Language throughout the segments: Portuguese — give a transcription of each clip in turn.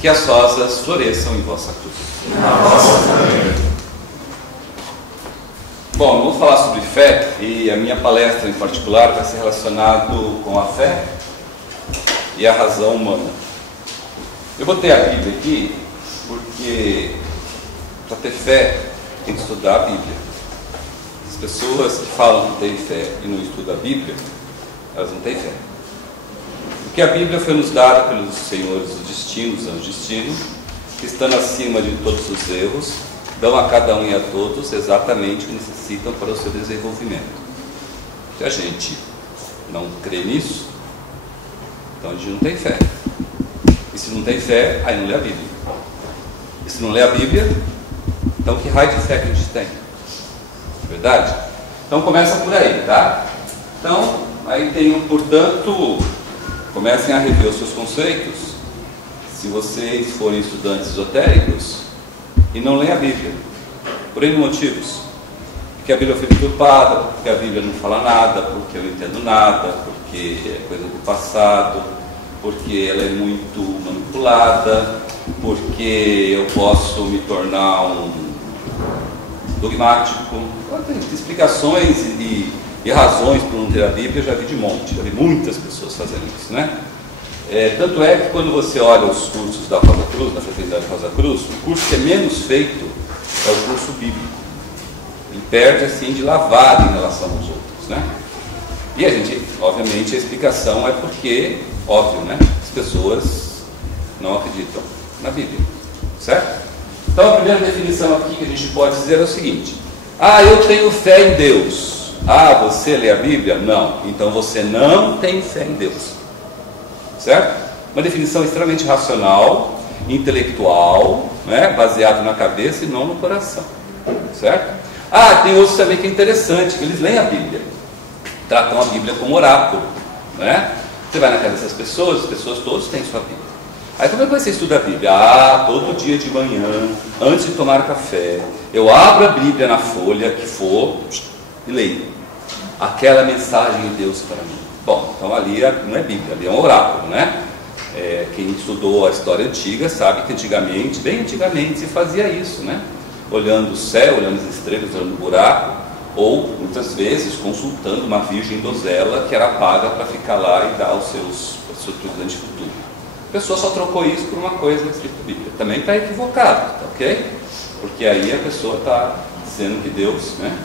Que as rosas floresçam em vossa cruz. Bom, eu vou falar sobre fé e a minha palestra em particular vai ser relacionado com a fé e a razão humana. Eu botei a Bíblia aqui porque para ter fé tem que estudar a Bíblia. As pessoas que falam que têm fé e não estudam a Bíblia, elas não têm fé. Porque a Bíblia foi nos dada pelos senhores dos destinos, anjos de destino, que estando acima de todos os erros, dão a cada um e a todos exatamente o que necessitam para o seu desenvolvimento. Se a gente não crê nisso, então a gente não tem fé. E se não tem fé, aí não lê a Bíblia. E se não lê a Bíblia, então que raio de fé que a gente tem? Verdade? Então começa por aí, tá? Então, aí tem, portanto, comecem a rever os seus conceitos. Se vocês forem estudantes esotéricos e não leem a Bíblia, por N motivos, porque a Bíblia foi deturpada, porque a Bíblia não fala nada, porque eu não entendo nada, porque é coisa do passado, porque ela é muito manipulada, porque eu posso me tornar um dogmático. Tem explicações e razões para não ter a Bíblia, eu já vi de monte, já vi muitas pessoas fazendo isso, né? Tanto é que quando você olha os cursos da Rosa Cruz, da Fraternidade Rosa Cruz, o curso que é menos feito é o curso bíblico. Ele perde assim de lavada em relação aos outros, né? E a gente, obviamente, a explicação é porque, óbvio, né? As pessoas não acreditam na Bíblia, certo? Então a primeira definição aqui que a gente pode dizer é o seguinte: eu tenho fé em Deus. Você lê a Bíblia? Não. Então você não tem fé em Deus. Certo? Uma definição extremamente racional, intelectual, né? Baseada na cabeça e não no coração. Certo? Tem outros também que é interessante, que eles leem a Bíblia. Tratam a Bíblia como oráculo. Né? Você vai na casa dessas pessoas, as pessoas todas têm sua Bíblia. Aí como é que você estuda a Bíblia? Todo dia de manhã, antes de tomar café, eu abro a Bíblia na folha que for e leio aquela mensagem de Deus para mim. Bom, então ali não é Bíblia, ali é um oráculo, né? Quem estudou a história antiga sabe que antigamente, bem antigamente, se fazia isso, né? Olhando o céu, olhando as estrelas, olhando o buraco, ou muitas vezes consultando uma virgem donzela que era paga para ficar lá e dar os seus presente futuro. A pessoa só trocou isso por uma coisa escrita na Bíblia. Também está equivocado, tá ok? Porque aí a pessoa está dizendo que Deus, né,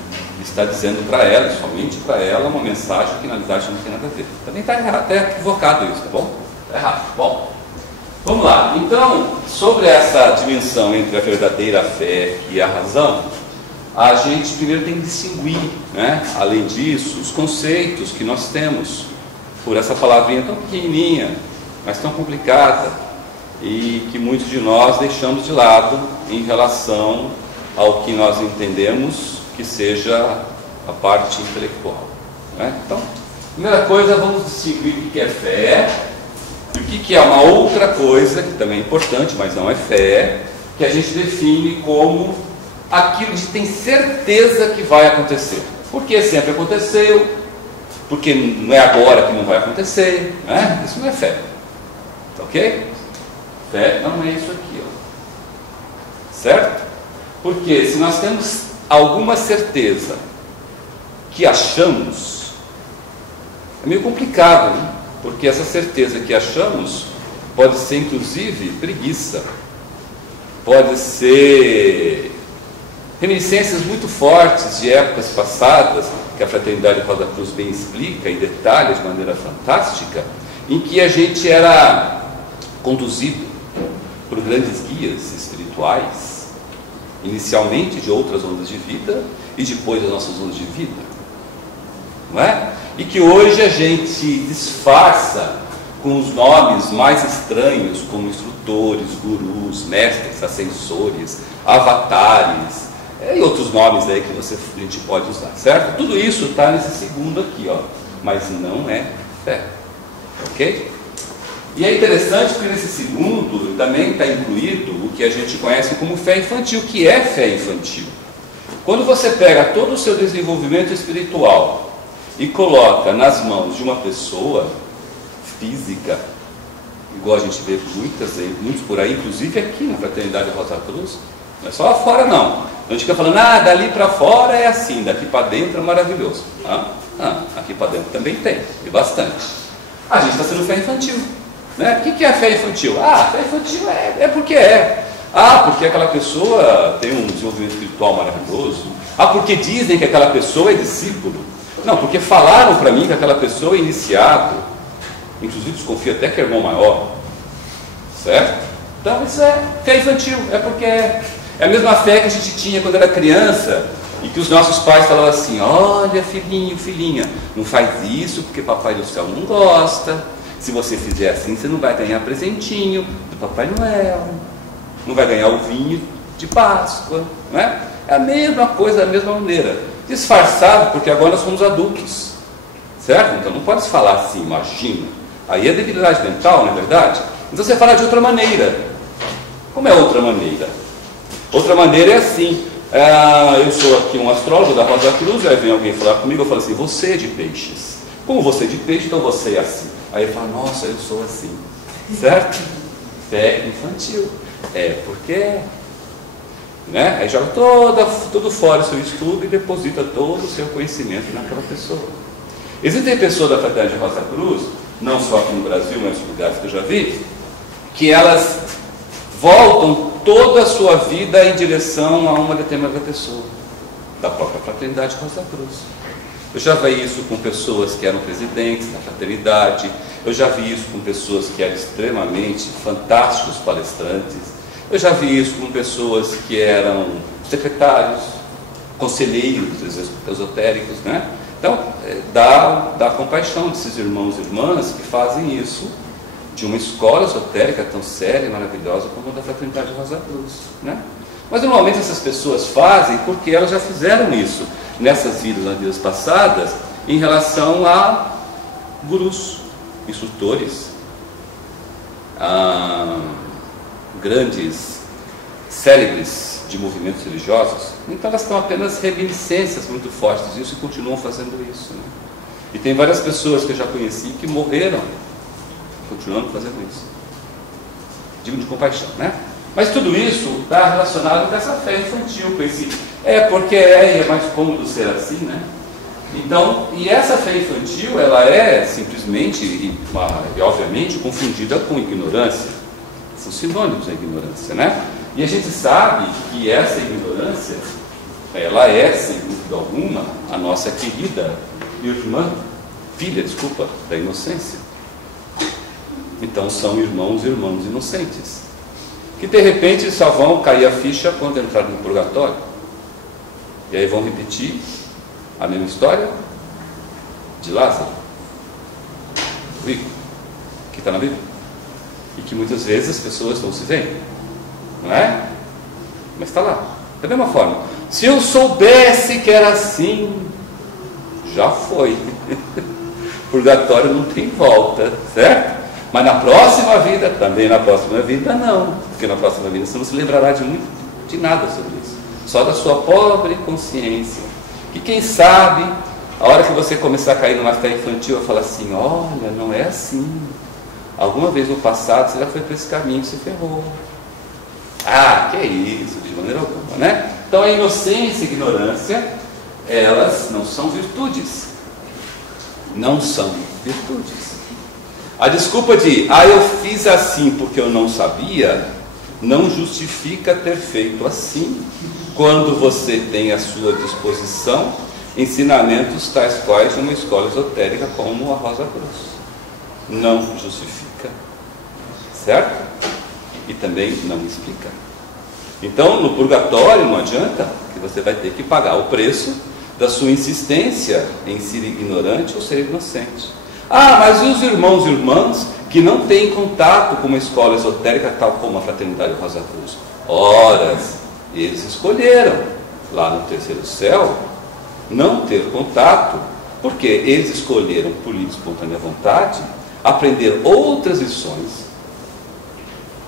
está dizendo para ela, somente para ela, uma mensagem que na verdade não tem nada a ver. Também está errado, está equivocado isso, tá bom? Está errado. Bom, vamos lá. Então, sobre essa dimensão entre a verdadeira fé e a razão, a gente primeiro tem que distinguir, né, além disso, os conceitos que nós temos por essa palavrinha tão pequenininha, mas tão complicada, e que muitos de nós deixamos de lado em relação ao que nós entendemos que seja a parte intelectual, né? Então, primeira coisa, vamos distinguir o que é fé e o que é uma outra coisa, que também é importante, mas não é fé, que a gente define como aquilo que a gente tem certeza que vai acontecer. Porque sempre aconteceu, porque não é agora que não vai acontecer, né? Isso não é fé, ok? Fé não é isso aqui, ó. Certo? Porque se nós temos alguma certeza que achamos, é meio complicado, né? Porque essa certeza que achamos pode ser inclusive preguiça, pode ser reminiscências muito fortes de épocas passadas, que a Fraternidade Rosa Cruz bem explica e detalha de maneira fantástica, em que a gente era conduzido por grandes guias espirituais, inicialmente de outras ondas de vida e depois das nossas ondas de vida, não é? E que hoje a gente disfarça com os nomes mais estranhos, como instrutores, gurus, mestres, ascensores, avatares, e outros nomes aí que a gente pode usar, certo? Tudo isso está nesse segundo aqui, ó, mas não é fé, ok? E é interessante porque nesse segundo também está incluído o que a gente conhece como fé infantil. O que é fé infantil? Quando você pega todo o seu desenvolvimento espiritual e coloca nas mãos de uma pessoa física, igual a gente vê muitos por aí, inclusive aqui na Fraternidade Rosa Cruz. Não é só lá fora, não. A gente fica falando, dali para fora é assim, daqui para dentro é maravilhoso. Aqui para dentro também tem, e bastante. A gente está sendo fé infantil. Né? O que é fé infantil? Fé infantil é porque é. Porque aquela pessoa tem um desenvolvimento espiritual maravilhoso. Porque dizem que aquela pessoa é discípulo. Não, porque falaram para mim que aquela pessoa é iniciado. Inclusive desconfio até que é irmão maior. Certo? Então isso é fé infantil, é porque é a mesma fé que a gente tinha quando era criança, e que os nossos pais falavam assim, olha filhinho, filhinha, não faz isso porque papai do céu não gosta, se você fizer assim você não vai ganhar presentinho do Papai Noel, não vai ganhar o vinho de Páscoa, não é? É a mesma coisa, da mesma maneira, disfarçado porque agora nós somos adultos, certo? Então não pode se falar assim, imagina, aí é debilidade mental, não é verdade? Então você fala de outra maneira. Como é outra maneira? Outra maneira é assim, eu sou aqui um astrólogo da Rosa Cruz, aí vem alguém falar comigo, eu falo assim, você é de peixes. Como você é de peixe, então você é assim. Aí eu falo, nossa, eu sou assim. Certo? Fé infantil. Porque né? Aí joga todo fora o seu estudo e deposita todo o seu conhecimento naquela pessoa. Existem pessoas da Fraternidade Rosa Cruz, não só aqui no Brasil, mas em lugares que eu já vi, que elas voltam toda a sua vida em direção a uma determinada pessoa, da própria Fraternidade Rosa Cruz. Eu já vi isso com pessoas que eram presidentes da fraternidade, eu já vi isso com pessoas que eram extremamente fantásticos palestrantes, eu já vi isso com pessoas que eram secretários, conselheiros esotéricos, né? Então, dá compaixão desses irmãos e irmãs que fazem isso de uma escola esotérica tão séria e maravilhosa como a da Fraternidade Rosa Cruz, né? Mas normalmente essas pessoas fazem porque elas já fizeram isso nessas vidas, nas vidas passadas, em relação a gurus, instrutores, a grandes célebres de movimentos religiosos. Então elas estão apenas reminiscências muito fortes disso e continuam fazendo isso, né? E tem várias pessoas que eu já conheci que morreram continuando fazendo isso. Digo de compaixão, né? Mas tudo isso está relacionado com essa fé infantil, com esse porque é mais cômodo ser assim, né? Então, e essa fé infantil, ela é simplesmente e obviamente confundida com ignorância. São sinônimos da ignorância, né? E a gente sabe que essa ignorância, ela é, sem dúvida alguma, a nossa querida filha da inocência. Então são irmãos e irmãs inocentes, que de repente só vão cair a ficha quando entrar no purgatório. E aí vão repetir a mesma história de Lázaro, o rico, que está na Bíblia. E que muitas vezes as pessoas não se veem, não é? Mas está lá. Da mesma forma, se eu soubesse que era assim, já foi. Purgatório não tem volta, certo? Mas na próxima vida, também na próxima vida não, porque na próxima vida você não se lembrará de nada sobre isso, só da sua pobre consciência, que quem sabe, a hora que você começar a cair numa fé infantil, vai falar assim, olha, não é assim, alguma vez no passado você já foi para esse caminho e se ferrou. Que é isso, de maneira alguma, né? Então a inocência e a ignorância, elas não são virtudes, não são virtudes. A desculpa de, eu fiz assim porque eu não sabia, não justifica ter feito assim, quando você tem à sua disposição ensinamentos tais quais de uma escola esotérica como a Rosa Cruz. Não justifica, certo? E também não explica. Então, no purgatório não adianta, que você vai ter que pagar o preço da sua insistência em ser ignorante ou ser inocente. Mas e os irmãos e irmãs que não têm contato com uma escola esotérica tal como a Fraternidade Rosa Cruz? Ora, eles escolheram, lá no terceiro céu, não ter contato, porque eles escolheram, por livre e espontânea vontade, aprender outras lições,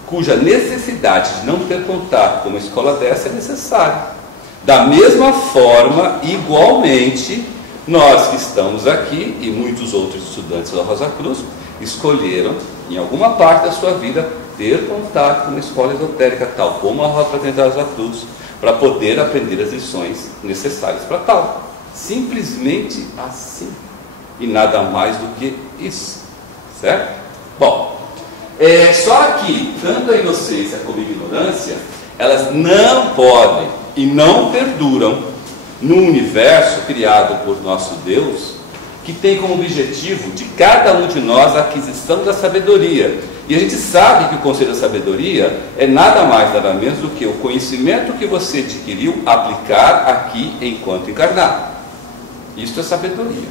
cuja necessidade de não ter contato com uma escola dessa é necessária. Da mesma forma, igualmente, nós que estamos aqui, e muitos outros estudantes da Rosa Cruz, escolheram em alguma parte da sua vida, ter contato com uma escola esotérica, tal como a Rosa Fraternidade Rosa Cruz, para poder aprender as lições necessárias para tal. Simplesmente assim. E nada mais do que isso. Certo? Bom, só que tanto a inocência como a ignorância, elas não podem e não perduram no universo criado por nosso Deus, que tem como objetivo de cada um de nós a aquisição da sabedoria. E a gente sabe que o conselho da sabedoria é nada mais, nada menos do que o conhecimento que você adquiriu aplicar aqui enquanto encarnado. Isso é sabedoria,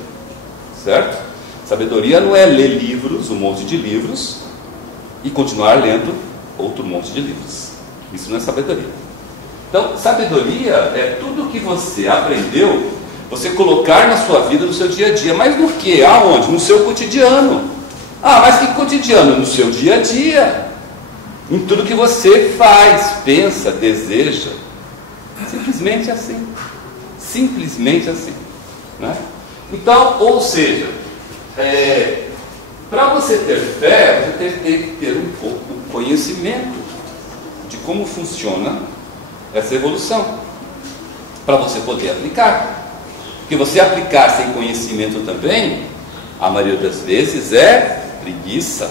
certo? Sabedoria não é ler livros, um monte de livros, e continuar lendo outro monte de livros. Isso não é sabedoria. Então, sabedoria é tudo que você aprendeu, você colocar na sua vida, no seu dia a dia. Mas no que? Aonde? No seu cotidiano. Ah, mas que cotidiano? No seu dia a dia. Em tudo que você faz, pensa, deseja. Simplesmente assim. Simplesmente assim. Né? Então, ou seja, para você ter fé, você tem que ter um pouco de conhecimento de como funciona essa evolução, para você poder aplicar. Porque você aplicar sem conhecimento também, a maioria das vezes é preguiça.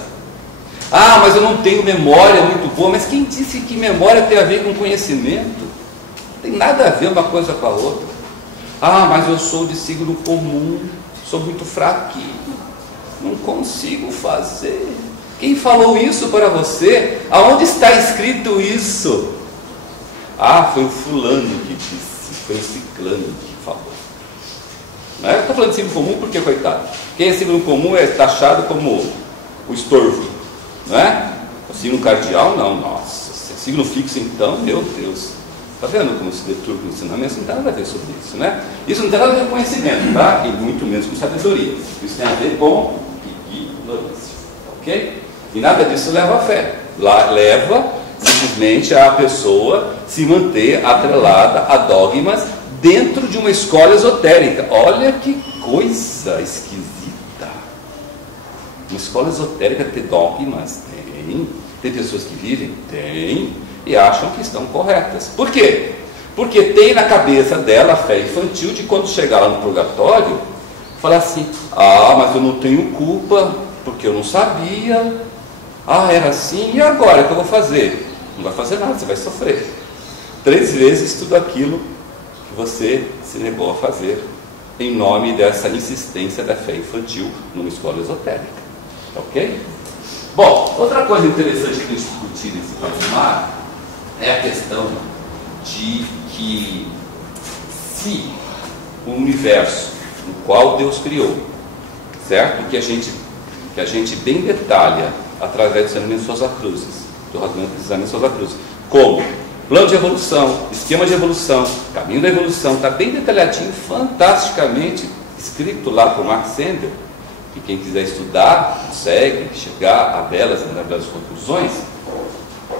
Ah, mas eu não tenho memória muito boa. Mas quem disse que memória tem a ver com conhecimento? Não tem nada a ver uma coisa com a outra. Ah, mas eu sou de signo comum, sou muito fraquinho, não consigo fazer. Quem falou isso para você? Aonde está escrito isso? Ah, foi o fulano que disse, foi o ciclano que falou. Não é? Eu estou falando de signo comum porque, coitado, quem é signo comum é taxado como o estorvo, não é? O signo cardial, não, nossa. Signo fixo, então, meu Deus. Está vendo como se deturpa o ensinamento? Não tem nada a ver sobre isso, né? Isso não tem nada a ver com conhecimento, tá? E muito menos com sabedoria. Isso tem a ver com ignorância, ok? E nada disso leva à fé. Leva simplesmente a pessoa se manter atrelada a dogmas dentro de uma escola esotérica. Olha que coisa esquisita. Uma escola esotérica ter dogmas? Tem. Tem pessoas que vivem? Tem. E acham que estão corretas. Por quê? Porque tem na cabeça dela a fé infantil de quando chegar lá no purgatório, falar assim: ah, mas eu não tenho culpa, porque eu não sabia. Ah, era assim, e agora o que eu vou fazer? Não vai fazer nada, você vai sofrer 3 vezes tudo aquilo que você se negou a fazer, em nome dessa insistência da fé infantil numa escola esotérica. Ok? Bom, outra coisa interessante que a gente discutir nesse patamar é a questão de que se o universo no qual Deus criou, certo? Que a gente bem detalha através dos ensinamentos Rosa Cruz, como plano de evolução, esquema de evolução, caminho da evolução, está bem detalhadinho, fantasticamente escrito lá por Mark Sandel, e quem quiser estudar, consegue chegar a belas e maravilhosas conclusões.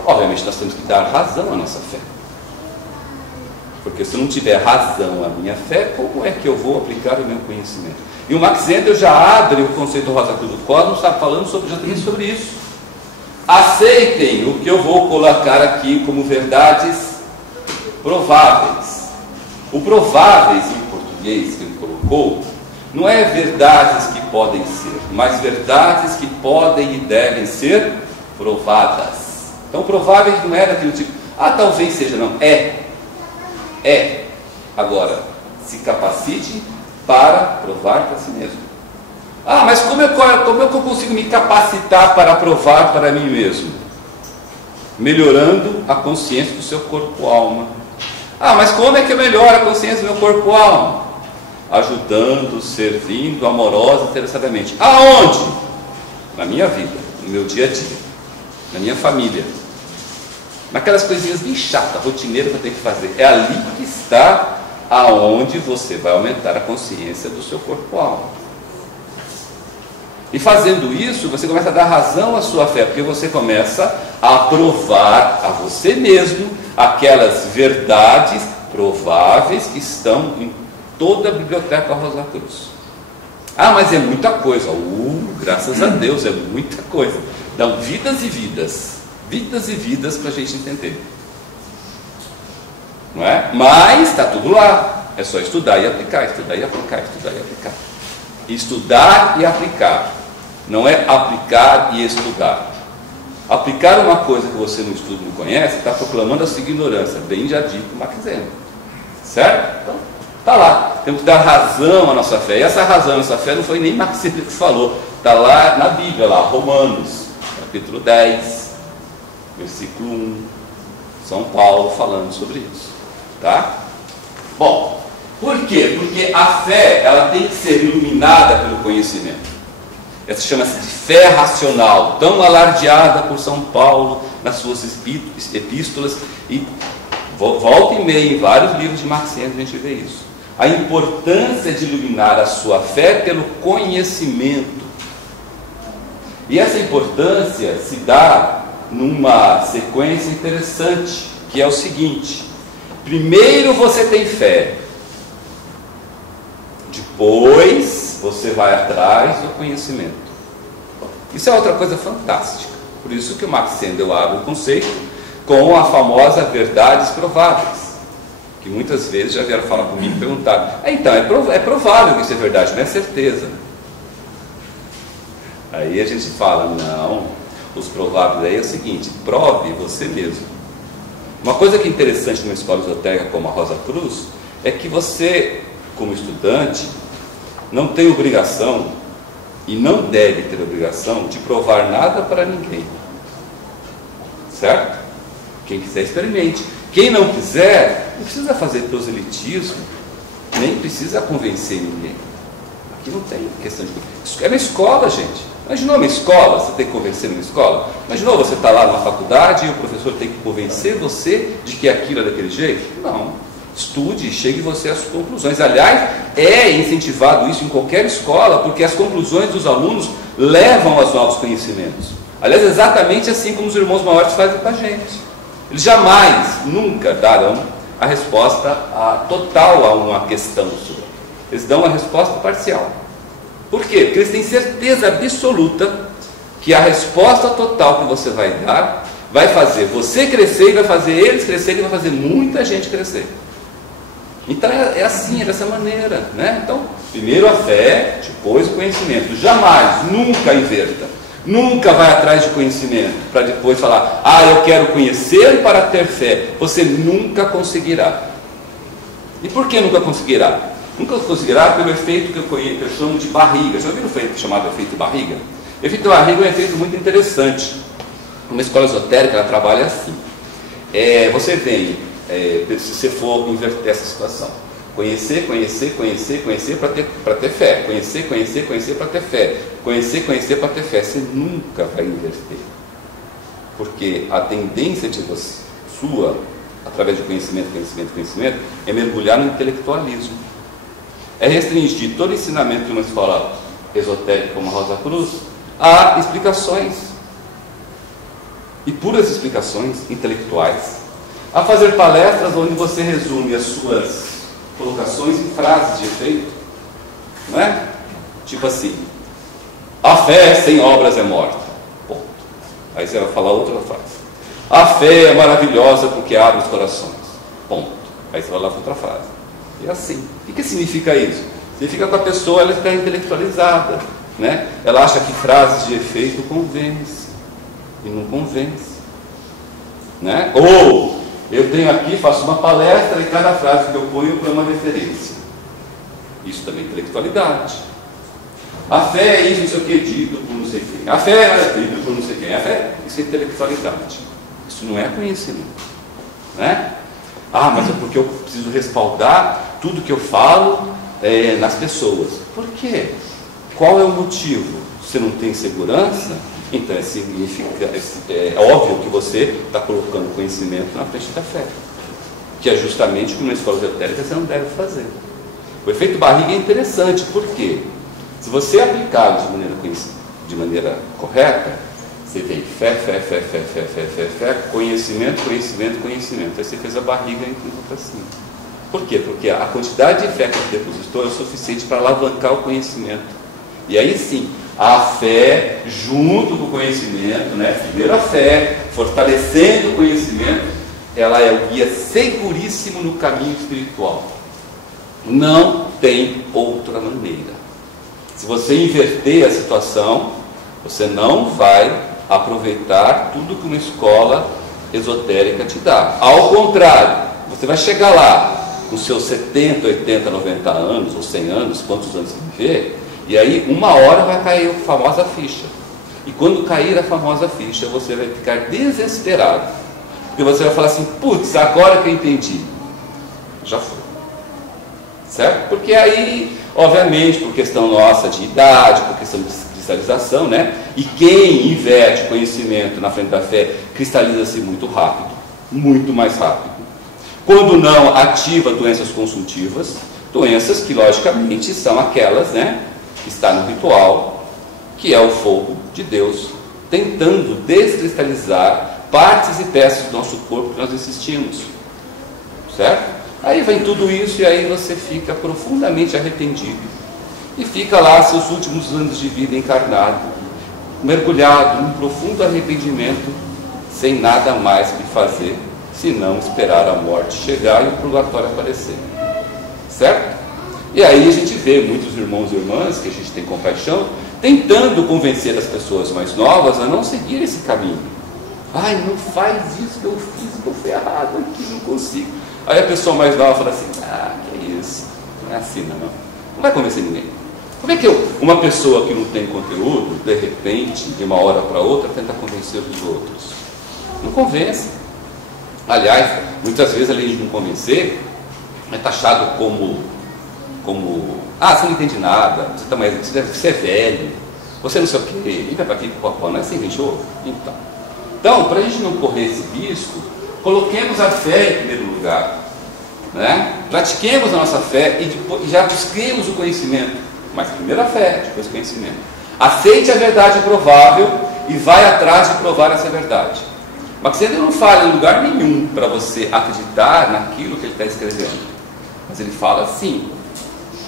Obviamente nós temos que dar razão à nossa fé, porque se eu não tiver razão à minha fé, como é que eu vou aplicar o meu conhecimento? E o Max Sandel já abre o conceito do Rosa Cruz do Cosmos, está falando exatamente sobre isso. Aceitem o que eu vou colocar aqui como verdades prováveis. O prováveis em português que ele colocou não é verdades que podem ser, mas verdades que podem e devem ser provadas. Então, prováveis não é daquele tipo, ah, talvez seja, não, é. Agora, se capacite para provar para si mesmo. Ah, mas como é que eu consigo me capacitar para provar para mim mesmo? Melhorando a consciência do seu corpo-alma. Ah, mas como é que eu melhoro a consciência do meu corpo-alma? Ajudando, servindo, amorosa, interessadamente. Aonde? Na minha vida, no meu dia a dia, na minha família, naquelas coisinhas bem chatas, rotineiras que eu tenho que fazer. É ali que está aonde você vai aumentar a consciência do seu corpo-alma. E fazendo isso, você começa a dar razão à sua fé, porque você começa a provar a você mesmo aquelas verdades prováveis que estão em toda a biblioteca Rosa Cruz. Ah, mas é muita coisa. Graças a Deus, é muita coisa. Dão vidas e vidas para a gente entender. Não é? Mas está tudo lá. É só estudar e aplicar, estudar e aplicar, estudar e aplicar. Estudar e aplicar. Não é aplicar e estudar. Aplicar uma coisa que você não estuda e não conhece, está proclamando a sua ignorância, bem já dito Marx Endel. Certo? Então, está lá. Temos que dar razão à nossa fé. E essa razão à nossa fé não foi nem Marx Endel que falou. Está lá na Bíblia, lá, Romanos, capítulo 10, versículo 1. São Paulo falando sobre isso. Tá? Bom, por quê? Porque a fé, ela tem que ser iluminada pelo conhecimento. Essa chama-se de fé racional, tão alardeada por São Paulo nas suas epístolas, e volta e meia em vários livros de Marx Endel a gente vê isso. A importância de iluminar a sua fé pelo conhecimento. E essa importância se dá numa sequência interessante, que é o seguinte: primeiro você tem fé, depois você vai atrás do conhecimento. Isso é outra coisa fantástica. Por isso que o Marx Endel abre o conceito com a famosa verdades prováveis, que muitas vezes já vieram falar comigo e perguntaram: então, é provável que isso é verdade, não é certeza. Aí a gente fala: não, os prováveis aí é o seguinte, prove você mesmo. Uma coisa que é interessante numa escola esotérica como a Rosa Cruz é que você, como estudante, não tem obrigação e não deve ter obrigação de provar nada para ninguém. Certo? Quem quiser, experimente. Quem não quiser, não precisa fazer proselitismo, nem precisa convencer ninguém. Aqui não tem questão de... É uma escola, gente. Imaginou uma escola, você tem que convencer numa escola? Imaginou você estar lá numa faculdade e o professor tem que convencer você de que aquilo é daquele jeito? Não. Estude e chegue você às conclusões. Aliás, é incentivado isso em qualquer escola, porque as conclusões dos alunos levam aos novos conhecimentos. Aliás, exatamente assim como os irmãos maiores fazem com a gente. Eles jamais, nunca darão a resposta total a uma questão sua. Eles dão a resposta parcial. Por quê? Porque eles têm certeza absoluta que a resposta total que você vai dar vai fazer você crescer, e vai fazer eles crescerem, e vai fazer muita gente crescer. Então é assim, é dessa maneira, né? Então, primeiro a fé, depois o conhecimento. Jamais, nunca inverta. Nunca vai atrás de conhecimento para depois falar: eu quero conhecer para ter fé. Você nunca conseguirá. E por que nunca conseguirá? Nunca conseguirá pelo efeito que eu chamo de barriga. Já ouviram o efeito chamado efeito barriga? O efeito barriga é um efeito muito interessante. Uma escola esotérica, ela trabalha assim. Você vem, se você for inverter essa situação, conhecer para ter fé. Conhecer para ter fé. Conhecer para ter fé. Você nunca vai inverter. Porque a tendência de você, sua, através de conhecimento, é mergulhar no intelectualismo. É restringir todo ensinamento de uma escola esotérica como a Rosa Cruz a explicações, e puras explicações intelectuais, a fazer palestras onde você resume as suas colocações em frases de efeito, não é? Tipo assim: a fé sem obras é morta. Ponto. Aí você vai falar outra frase: a fé é maravilhosa porque abre os corações. Ponto. Aí você vai lá para outra frase. E assim. O que significa isso? Significa que a pessoa ela está intelectualizada, né? Ela acha que frases de efeito convencem e não convence, né? Ou eu tenho aqui, faço uma palestra e cada frase que eu ponho é uma referência. Isso também é intelectualidade. A fé é isso, não sei o que, dito por não sei quem. A fé é dito por não sei quem. A fé, isso é intelectualidade. Isso não é conhecimento, né? Mas é porque eu preciso respaldar tudo que eu falo nas pessoas. Por quê? Qual é o motivo? Você não tem segurança? Então é óbvio que você está colocando conhecimento na frente da fé, que é justamente o que na escola esotérica você não deve fazer. O efeito barriga é interessante, por quê? Se você aplicar de maneira correta, você tem fé, conhecimento. Aí você fez a barriga e inclinou para cima. Por quê? Porque a quantidade de fé que você depositou é o suficiente para alavancar o conhecimento. E aí sim, A fé, junto com o conhecimento, né? Primeiro a fé, fortalecendo o conhecimento, ela é o guia seguríssimo no caminho espiritual. Não tem outra maneira. Se você inverter a situação, você não vai aproveitar tudo que uma escola esotérica te dá. Ao contrário, você vai chegar lá com seus 70, 80, 90 anos, ou 100 anos, quantos anos você viver, e aí uma hora vai cair a famosa ficha. E quando cair a famosa ficha, você vai ficar desesperado. Porque você vai falar assim, putz, agora que eu entendi. Já foi. Certo? Porque aí, obviamente, por questão nossa de idade, por questão de cristalização, né? E quem inverte conhecimento na frente da fé, cristaliza-se muito rápido. Muito mais rápido. Quando não, ativa doenças consultivas, doenças que, logicamente, são aquelas, né? Que está no ritual, que é o fogo de Deus, tentando descristalizar partes e peças do nosso corpo que nós existimos. Certo? Aí vem tudo isso e aí você fica profundamente arrependido. E fica lá seus últimos anos de vida encarnado, mergulhado num profundo arrependimento, sem nada mais que fazer, senão esperar a morte chegar e o purgatório aparecer. Certo? E aí a gente vê muitos irmãos e irmãs, que a gente tem compaixão, tentando convencer as pessoas mais novas a não seguir esse caminho. Ai, não faz isso que eu fiz, que eu fui errado aqui, não consigo. Aí a pessoa mais nova fala assim, que isso, não é assim não. Não vai convencer ninguém. Como é que uma pessoa que não tem conteúdo, de repente, de uma hora para outra, tenta convencer os outros? Não convence. Aliás, muitas vezes, além de não convencer, é taxado como você não entende nada, você é velho, você não sei o quê, e vai para aqui com o papai, não é assim, gente? Então, para a gente não correr esse risco, coloquemos a fé em primeiro lugar, né? Pratiquemos a nossa fé e já busquemos o conhecimento, mas primeiro a fé, depois o conhecimento. Aceite a verdade provável e vai atrás de provar essa verdade. Mas ele não fala em lugar nenhum para você acreditar naquilo que ele está escrevendo, mas ele fala assim,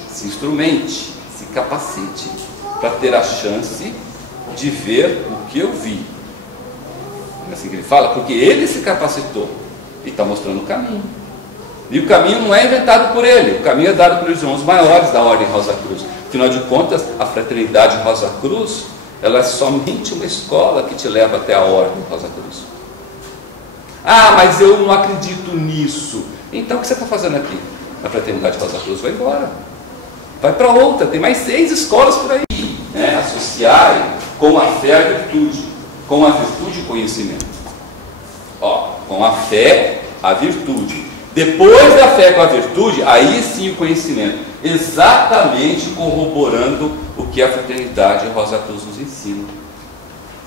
se instrumente, se capacite para ter a chance de ver o que eu vi. É assim que ele fala, porque ele se capacitou e está mostrando o caminho. E o caminho não é inventado por ele, o caminho é dado pelos irmãos maiores da Ordem Rosa Cruz. Afinal de contas, a Fraternidade Rosa Cruz, ela é somente uma escola que te leva até a Ordem Rosa Cruz. Mas eu não acredito nisso. Então o que você está fazendo aqui? Na Fraternidade Rosa Cruz, vai embora. Vai para outra, tem mais 6 escolas por aí. Associarem com a fé a virtude. Com a virtude o conhecimento. Com a fé a virtude. Depois da fé com a virtude, aí sim o conhecimento. Exatamente corroborando o que a Fraternidade Rosa Cruz nos ensina.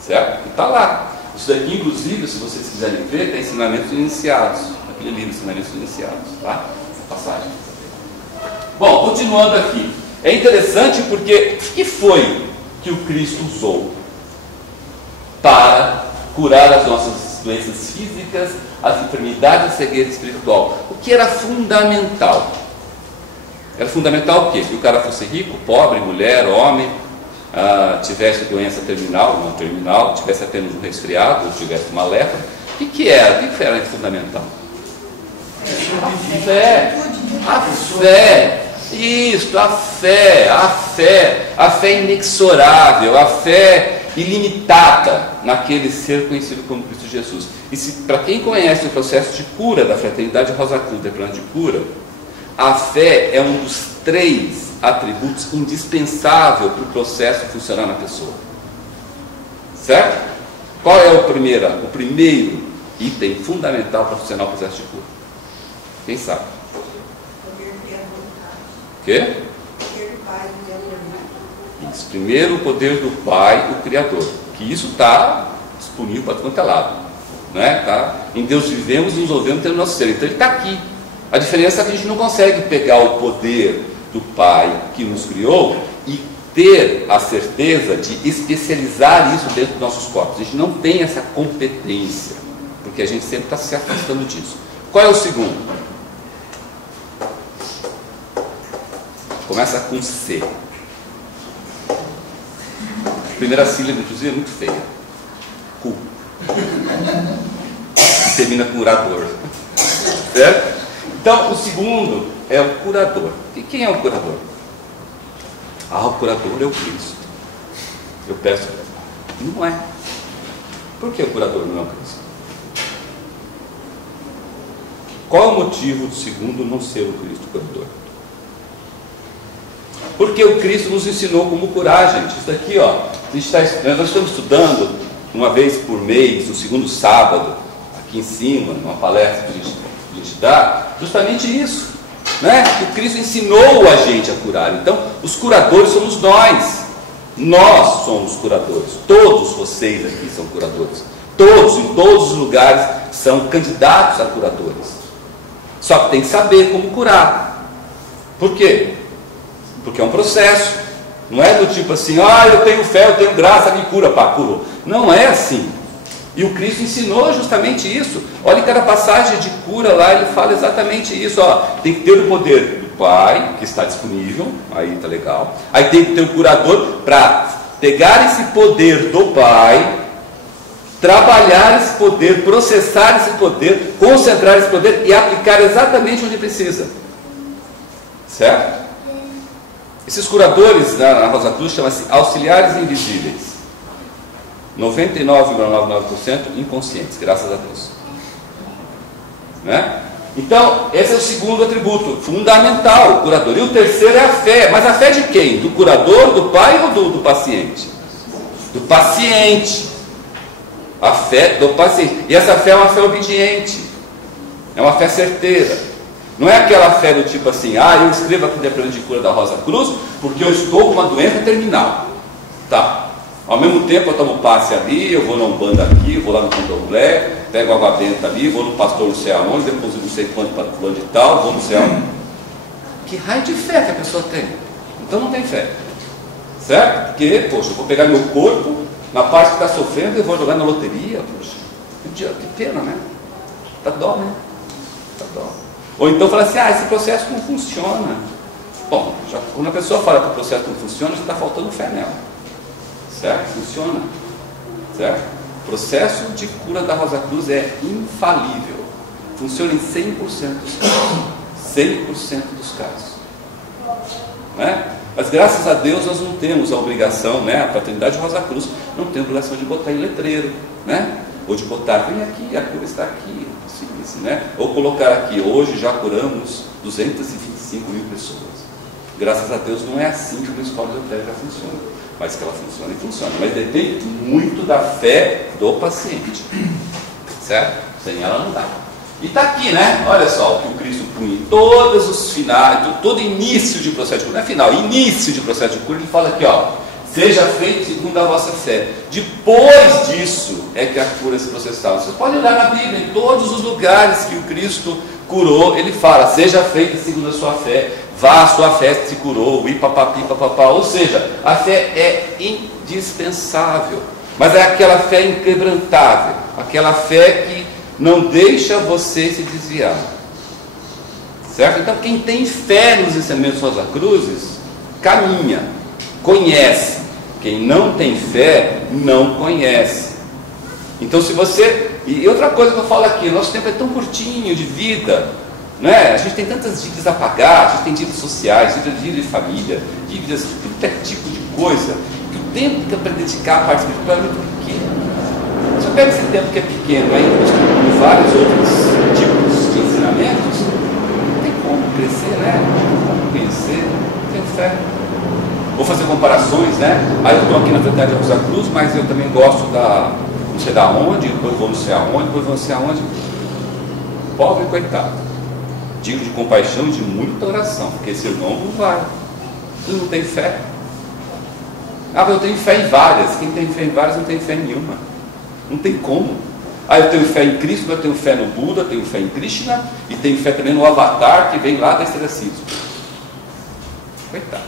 Certo? E está lá. Isso daqui, inclusive, se vocês quiserem ver, tem ensinamentos iniciados. Aquele livro, ensinamentos iniciados. Tá? Essa passagem. Bom, continuando aqui. É interessante porque o que foi que o Cristo usou para curar as nossas doenças físicas, as enfermidades e cegueira espiritual? O que era fundamental? Era fundamental o quê? Que o cara fosse rico, pobre, mulher, homem, tivesse doença terminal, não terminal, tivesse apenas um resfriado, ou tivesse uma lepra. O que era? O que era fundamental? A fé. Isso, a fé inexorável, a fé ilimitada naquele ser conhecido como Cristo Jesus. E para quem conhece o processo de cura da Fraternidade Rosa Cruz, do plano de cura, a fé é um dos 3 atributos indispensáveis para o processo funcionar na pessoa. Certo? Qual é o primeiro item fundamental para funcionar o processo de cura? Quem sabe? O quê? Isso, primeiro o poder do Pai, o Criador. Que isso está disponível para quanto é lado. Né? Tá? Em Deus vivemos, nos ouvemos, temos nosso ser. Então ele está aqui. A diferença é que a gente não consegue pegar o poder do Pai que nos criou e ter a certeza de especializar isso dentro dos nossos corpos. A gente não tem essa competência, porque a gente sempre está se afastando disso. Qual é o segundo? Começa com C. Primeira sílaba, inclusive, é muito feia. Cu. Termina com curador. Certo? Então, o segundo é o curador. E quem é o curador? O curador é o Cristo. Eu peço, não é. Por que o curador não é o Cristo? Qual é o motivo do segundo não ser o Cristo curador? Porque o Cristo nos ensinou como curar, gente. Isso daqui, ó, nós estamos estudando uma vez por mês, no segundo sábado, aqui em cima, numa palestra que a gente dá, justamente isso, né? O Cristo ensinou a gente a curar. Então, os curadores somos nós. Nós somos curadores. Todos vocês aqui são curadores. Todos, em todos os lugares, são candidatos a curadores. Só que tem que saber como curar. Por quê? Porque é um processo. Não é do tipo assim, eu tenho fé, eu tenho graça, me cura, pá, curou. Não é assim. E o Cristo ensinou justamente isso. Olha, em cada passagem de cura lá, ele fala exatamente isso. Tem que ter o poder do Pai, que está disponível, aí está legal. Aí tem que ter o curador para pegar esse poder do Pai, trabalhar esse poder, processar esse poder, concentrar esse poder e aplicar exatamente onde precisa. Certo? Esses curadores na Rosa Cruz chamam-se auxiliares invisíveis. 99,99% inconscientes, graças a Deus. Né? Então, esse é o segundo atributo fundamental, o curador. E o terceiro é a fé. Mas a fé de quem? Do curador, do pai ou do paciente? Do paciente. A fé do paciente. E essa fé é uma fé obediente. É uma fé certeira. Não é aquela fé do tipo assim, eu escrevo aqui no plano de cura da Rosa Cruz porque eu estou com uma doença terminal. Tá. Ao mesmo tempo eu tomo passe ali, eu vou na Umbanda aqui, eu vou lá no Candomblé, pego água benta ali, vou no pastor não sei aonde, depois eu não sei quanto para fulano de tal, vou no céu. Que raio de fé que a pessoa tem? Então não tem fé. Certo? Porque, poxa, eu vou pegar meu corpo, na parte que está sofrendo, eu vou jogar na loteria, poxa. Que pena, né? Tá dó, né? Tá dó. Ou então fala assim, esse processo não funciona. Bom, quando a pessoa fala que o processo não funciona, já está faltando fé nela. Certo? Funciona. Certo? O processo de cura da Rosa Cruz é infalível. Funciona em 100% dos casos. 100% dos casos. Né? Mas graças a Deus nós não temos a obrigação, né? A Fraternidade Rosa Cruz não tem a obrigação de botar em letreiro, né? Ou de botar, vem aqui, a cura está aqui, assim, né? Ou colocar aqui, hoje já curamos 225 mil pessoas. Graças a Deus não é assim que uma escola esotérica funciona. Mas que ela funciona e funciona. Mas depende muito da fé do paciente. Certo? Sem ela não dá. E está aqui, né? Olha só o que o Cristo punha em todos os finais, todo início de processo de cura. Não é final, início de processo de cura, ele fala aqui, seja feito segundo a vossa fé. Depois disso é que a cura se processava. Vocês podem olhar na Bíblia, em todos os lugares que o Cristo curou, ele fala, seja feita segundo a sua fé. Vá, a sua fé se curou, ou seja, a fé é indispensável, mas é aquela fé inquebrantável, aquela fé que não deixa você se desviar, certo? Então quem tem fé nos ensinamentos Rosa Cruzes, caminha, conhece. Quem não tem fé, não conhece. Então se você... E outra coisa que eu falo aqui, nosso tempo é tão curtinho de vida, né? A gente tem tantas dívidas a pagar, a gente tem dívidas sociais, dívidas de família, dívidas de todo tipo de coisa, que o tempo que é para dedicar a parte espiritual é muito pequeno. Se eu pego esse tempo que é pequeno, aí com vários outros tipos de ensinamentos, não tem como crescer, né? Não tem como conhecer, não tenho fé. Vou fazer comparações, né? Aí eu estou aqui na Fraternidade Rosa Cruz, mas eu também gosto da não sei da onde, depois vou não sei aonde, depois vou não sei aonde. Pobre coitado. Digo de compaixão e de muita oração, porque esse irmão não vai. Ele não tem fé. Mas eu tenho fé em várias. Quem tem fé em várias não tem fé em nenhuma. Não tem como. Eu tenho fé em Cristo, eu tenho fé no Buda, tenho fé em Krishna e tenho fé também no Avatar que vem lá da Estrela Cisne. Coitado.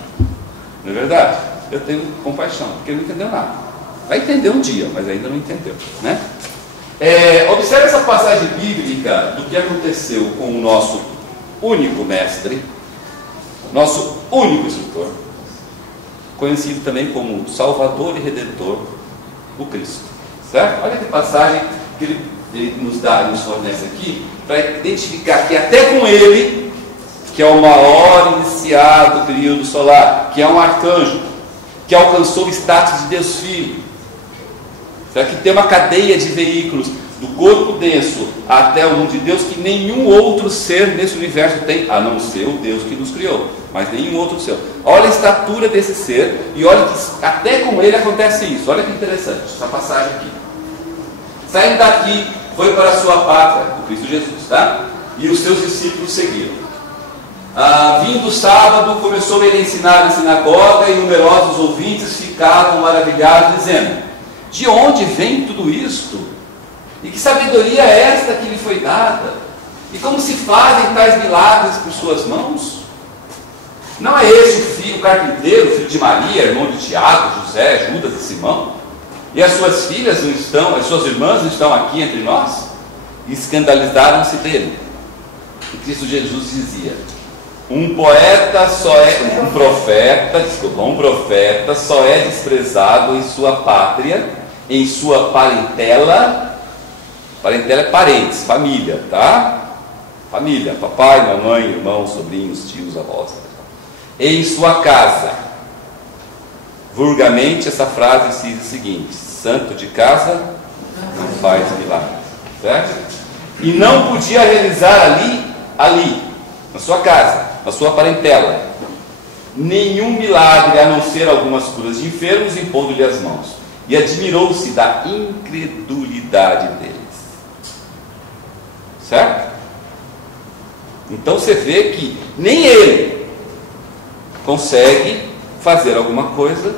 Não é verdade? Eu tenho compaixão, porque ele não entendeu nada. Vai entender um dia, mas ainda não entendeu, né? Observe essa passagem bíblica do que aconteceu com o nosso único mestre, nosso único instrutor, conhecido também como Salvador e Redentor, o Cristo. Certo? Olha que passagem que ele nos fornece aqui, para identificar que até com ele, que é o maior iniciado do período solar, que é um arcanjo, que alcançou o status de Deus Filho, certo? Que tem uma cadeia de veículos, do corpo denso até o mundo de Deus, que nenhum outro ser nesse universo tem, a não ser o Deus que nos criou, mas nenhum outro ser. Olha a estatura desse ser, e olha que até com ele acontece isso. Olha que interessante, essa passagem aqui. Saindo daqui, foi para a sua pátria, o Cristo Jesus, tá? E os seus discípulos seguiram. Vindo o sábado, começou ele a ensinar na sinagoga, e numerosos ouvintes ficavam maravilhados, dizendo: de onde vem tudo isto? E que sabedoria é esta que lhe foi dada? E como se fazem tais milagres por suas mãos? Não é este o filho, o carpinteiro, filho de Maria, irmão de Tiago, José, Judas e Simão? E as suas filhas não estão, as suas irmãs não estão aqui entre nós? E escandalizaram-se dele. E Cristo Jesus dizia: um profeta só é desprezado em sua pátria, em sua parentela. Parentela é parentes, família, tá? Família, papai, mamãe, irmãos, sobrinhos, tios, avós. Em sua casa. Vulgarmente, essa frase diz o seguinte: santo de casa não faz milagre, certo? E não podia realizar ali, na sua casa, na sua parentela, nenhum milagre, a não ser algumas curas de enfermos, impondo-lhe as mãos. E admirou-se da incredulidade deles. Certo? Então você vê que nem ele consegue fazer alguma coisa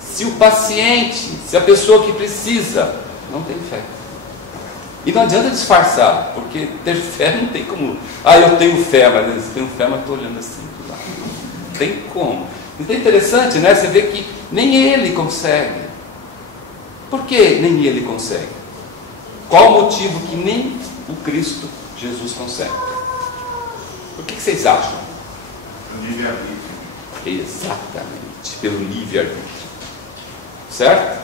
se o paciente, se a pessoa que precisa não tem fé. E não adianta disfarçar, porque ter fé não tem como. Eu tenho fé, mas eu tenho fé, mas estou olhando assim. Não tem como. Então é interessante, né? Você vê que nem ele consegue. Por que nem ele consegue? Qual o motivo que nem o Cristo Jesus consegue? O que vocês acham? O livre-arbítrio. Exatamente, pelo livre-arbítrio. Certo?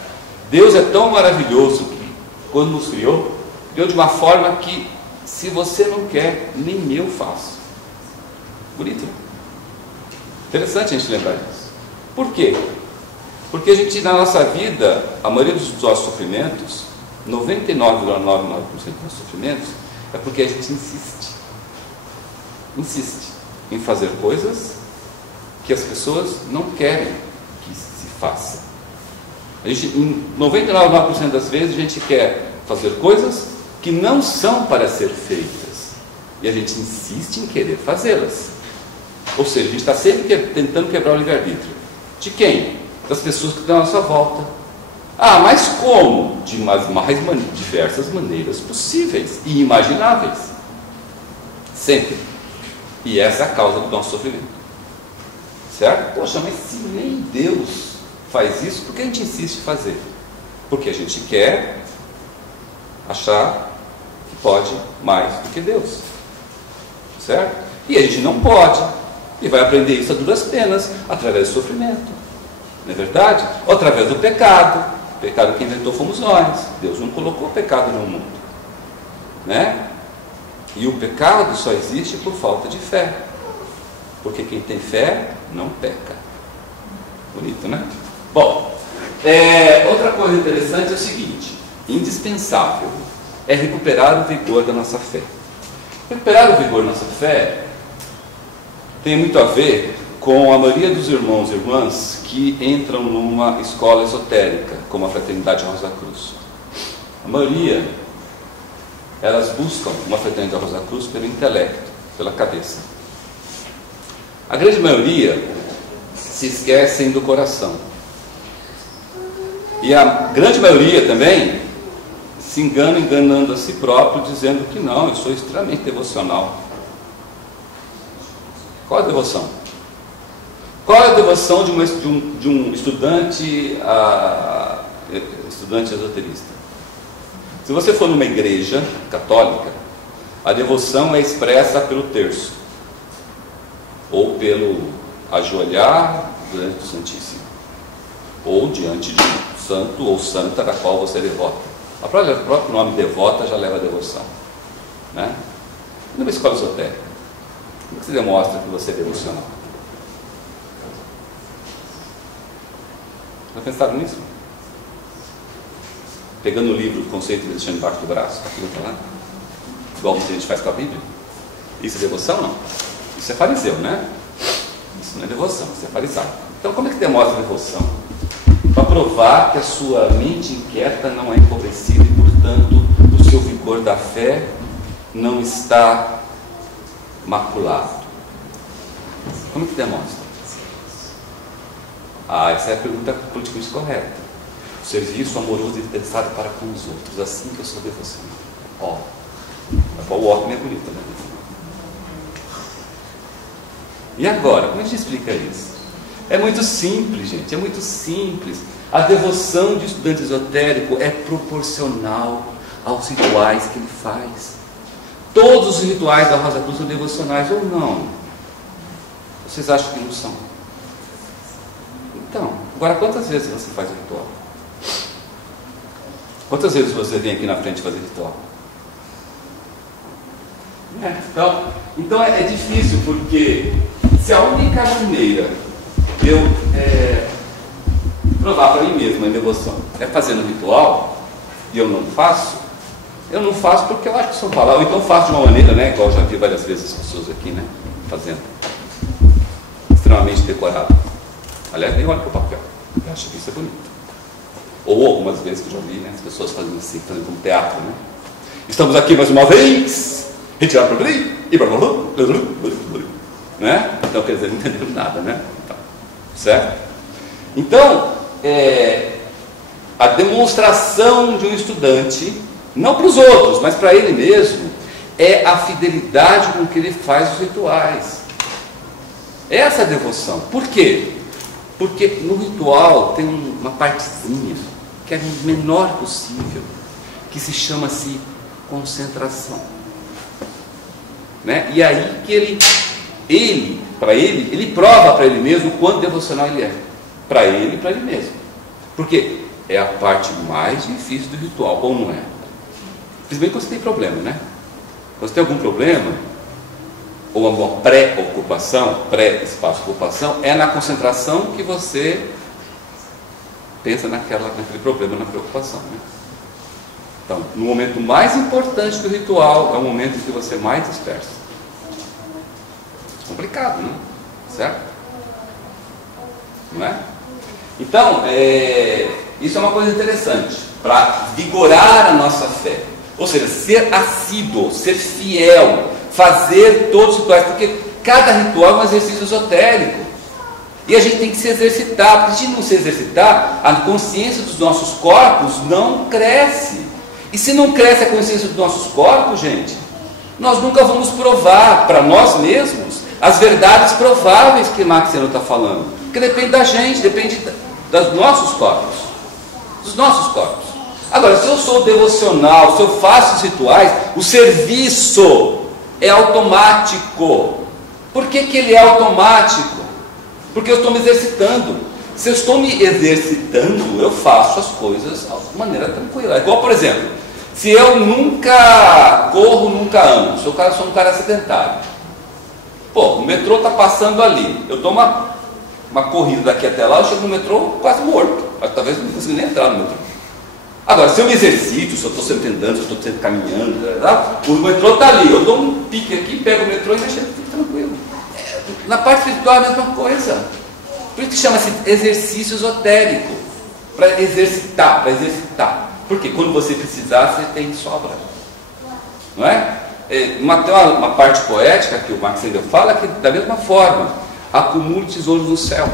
Deus é tão maravilhoso que, quando nos criou, criou de uma forma que, se você não quer, nem eu faço. Bonito, né? Interessante a gente lembrar disso. Por quê? Porque a gente, na nossa vida, a maioria dos nossos sofrimentos, 99,99% dos nossos sofrimentos, é porque a gente insiste em fazer coisas que as pessoas não querem que se faça. A gente, em 99,9% das vezes, a gente quer fazer coisas que não são para ser feitas, e a gente insiste em querer fazê-las. Ou seja, a gente está sempre tentando quebrar o livre-arbítrio. De quem? Das pessoas que estão à nossa volta. Mas como? De mais diversas maneiras possíveis e imagináveis. Sempre. E essa é a causa do nosso sofrimento. Certo? Poxa, mas se nem Deus faz isso, por que a gente insiste em fazer? Porque a gente quer achar que pode mais do que Deus. Certo? E a gente não pode. E vai aprender isso a duras penas, através do sofrimento. Não é verdade? Ou através do pecado. O pecado que inventou fomos nós. Deus não colocou o pecado no mundo. Né? E o pecado só existe por falta de fé. Porque quem tem fé não peca. Bonito, né? Bom, outra coisa interessante é o seguinte: indispensável é recuperar o vigor da nossa fé. Recuperar o vigor da nossa fé tem muito a ver com a maioria dos irmãos e irmãs que entram numa escola esotérica, como a Fraternidade Rosa Cruz. A maioria, elas buscam uma Fraternidade Rosa Cruz pelo intelecto, pela cabeça. A grande maioria se esquecem do coração. E a grande maioria também se engana, enganando a si próprio, dizendo que não, eu sou extremamente devocional. Qual é a devoção? Qual é a devoção de um estudante esoterista? Se você for numa igreja católica, a devoção é expressa pelo terço, ou pelo ajoelhar diante do Santíssimo, ou diante de um santo ou santa da qual você é devota. O próprio nome devota já leva a devoção, né? Numa escola esotérica, como que você demonstra que você é devocional? Já pensaram nisso? Pegando o livro, o conceito e deixando embaixo do braço, aquilo tá lá, igual a gente faz com a Bíblia. Isso é devoção? Não. Isso é fariseu, né? Isso não é devoção, isso é farisaico. Então, como é que demonstra a devoção? Para provar que a sua mente inquieta não é empobrecida e, portanto, o seu vigor da fé não está maculado. Como é que demonstra? Essa é a pergunta politicamente correta. O serviço amoroso e interessado para com os outros, assim que eu sou devocional. O ótimo é bonito, né? E agora, como a gente explica isso? É muito simples, gente, é muito simples. A devoção de estudante esotérico é proporcional aos rituais que ele faz. Todos os rituais da Rosa Cruz são devocionais ou não? Vocês acham que não são? Então, agora quantas vezes você faz o ritual? Quantas vezes você vem aqui na frente fazer ritual? Então é difícil, porque se a única maneira de eu provar para mim mesmo a devoção é fazendo ritual, e eu não faço porque eu acho que são palavras, ou então faço de uma maneira, né, igual eu já vi várias vezes as pessoas aqui, né, fazendo, extremamente decorado. Aliás, nem olho para o papel, eu acho que isso é bonito. Ou algumas vezes que eu já vi, né, as pessoas fazendo assim, fazendo como teatro, né. Estamos aqui mais uma vez, retirar para mim, e blá blá blá, né? Então, quer dizer, não entenderam nada, né? Então, certo? Então, a demonstração de um estudante, não para os outros, mas para ele mesmo, é a fidelidade com que ele faz os rituais. Essa é a devoção. Por quê? Porque no ritual tem uma partezinha que é o menor possível, que se chama-se concentração, né? E aí que ele prova para ele mesmo o quanto devocional ele é, para ele e para ele mesmo, porque é a parte mais difícil do ritual, ou não é? Principalmente quando você tem problema, né? Quando você tem algum problema, ou uma pré-ocupação, pré-espaço de ocupação, é na concentração que você pensa naquele problema, na preocupação, né? Então, no momento mais importante do ritual, é o momento em que você mais dispersa. Complicado, né? Certo? Não é? Então, isso é uma coisa interessante, para vigorar a nossa fé. Ou seja, ser assíduo, ser fiel, fazer todos os rituais, porque cada ritual é um exercício esotérico. E a gente tem que se exercitar, porque se a gente não se exercitar, a consciência dos nossos corpos não cresce. E se não cresce a consciência dos nossos corpos, gente, nós nunca vamos provar para nós mesmos as verdades prováveis que Maxiano está falando. Porque depende da gente, depende dos nossos corpos. Dos nossos corpos. Agora, se eu sou devocional, se eu faço os rituais, o serviço é automático. Por que ele é automático? Porque eu estou me exercitando. Se eu estou me exercitando, eu faço as coisas de maneira tranquila. É igual, por exemplo, se eu nunca corro, nunca ando, sou um cara sedentário. Pô, o metrô está passando ali, eu dou uma corrida daqui até lá, eu chego no metrô quase morto. Talvez não consiga nem entrar no metrô. Agora, se eu me exercito, se eu estou sempre andando, se eu estou sempre caminhando, o metrô está ali, eu dou um pique aqui, pego o metrô e já chego tranquilo. Na parte espiritual é a mesma coisa. Por isso que chama-se exercício esotérico. Para exercitar, Porque quando você precisar, você tem sobra. Não é? Tem uma parte poética que o Marx ainda fala que da mesma forma, acumule tesouros no céu.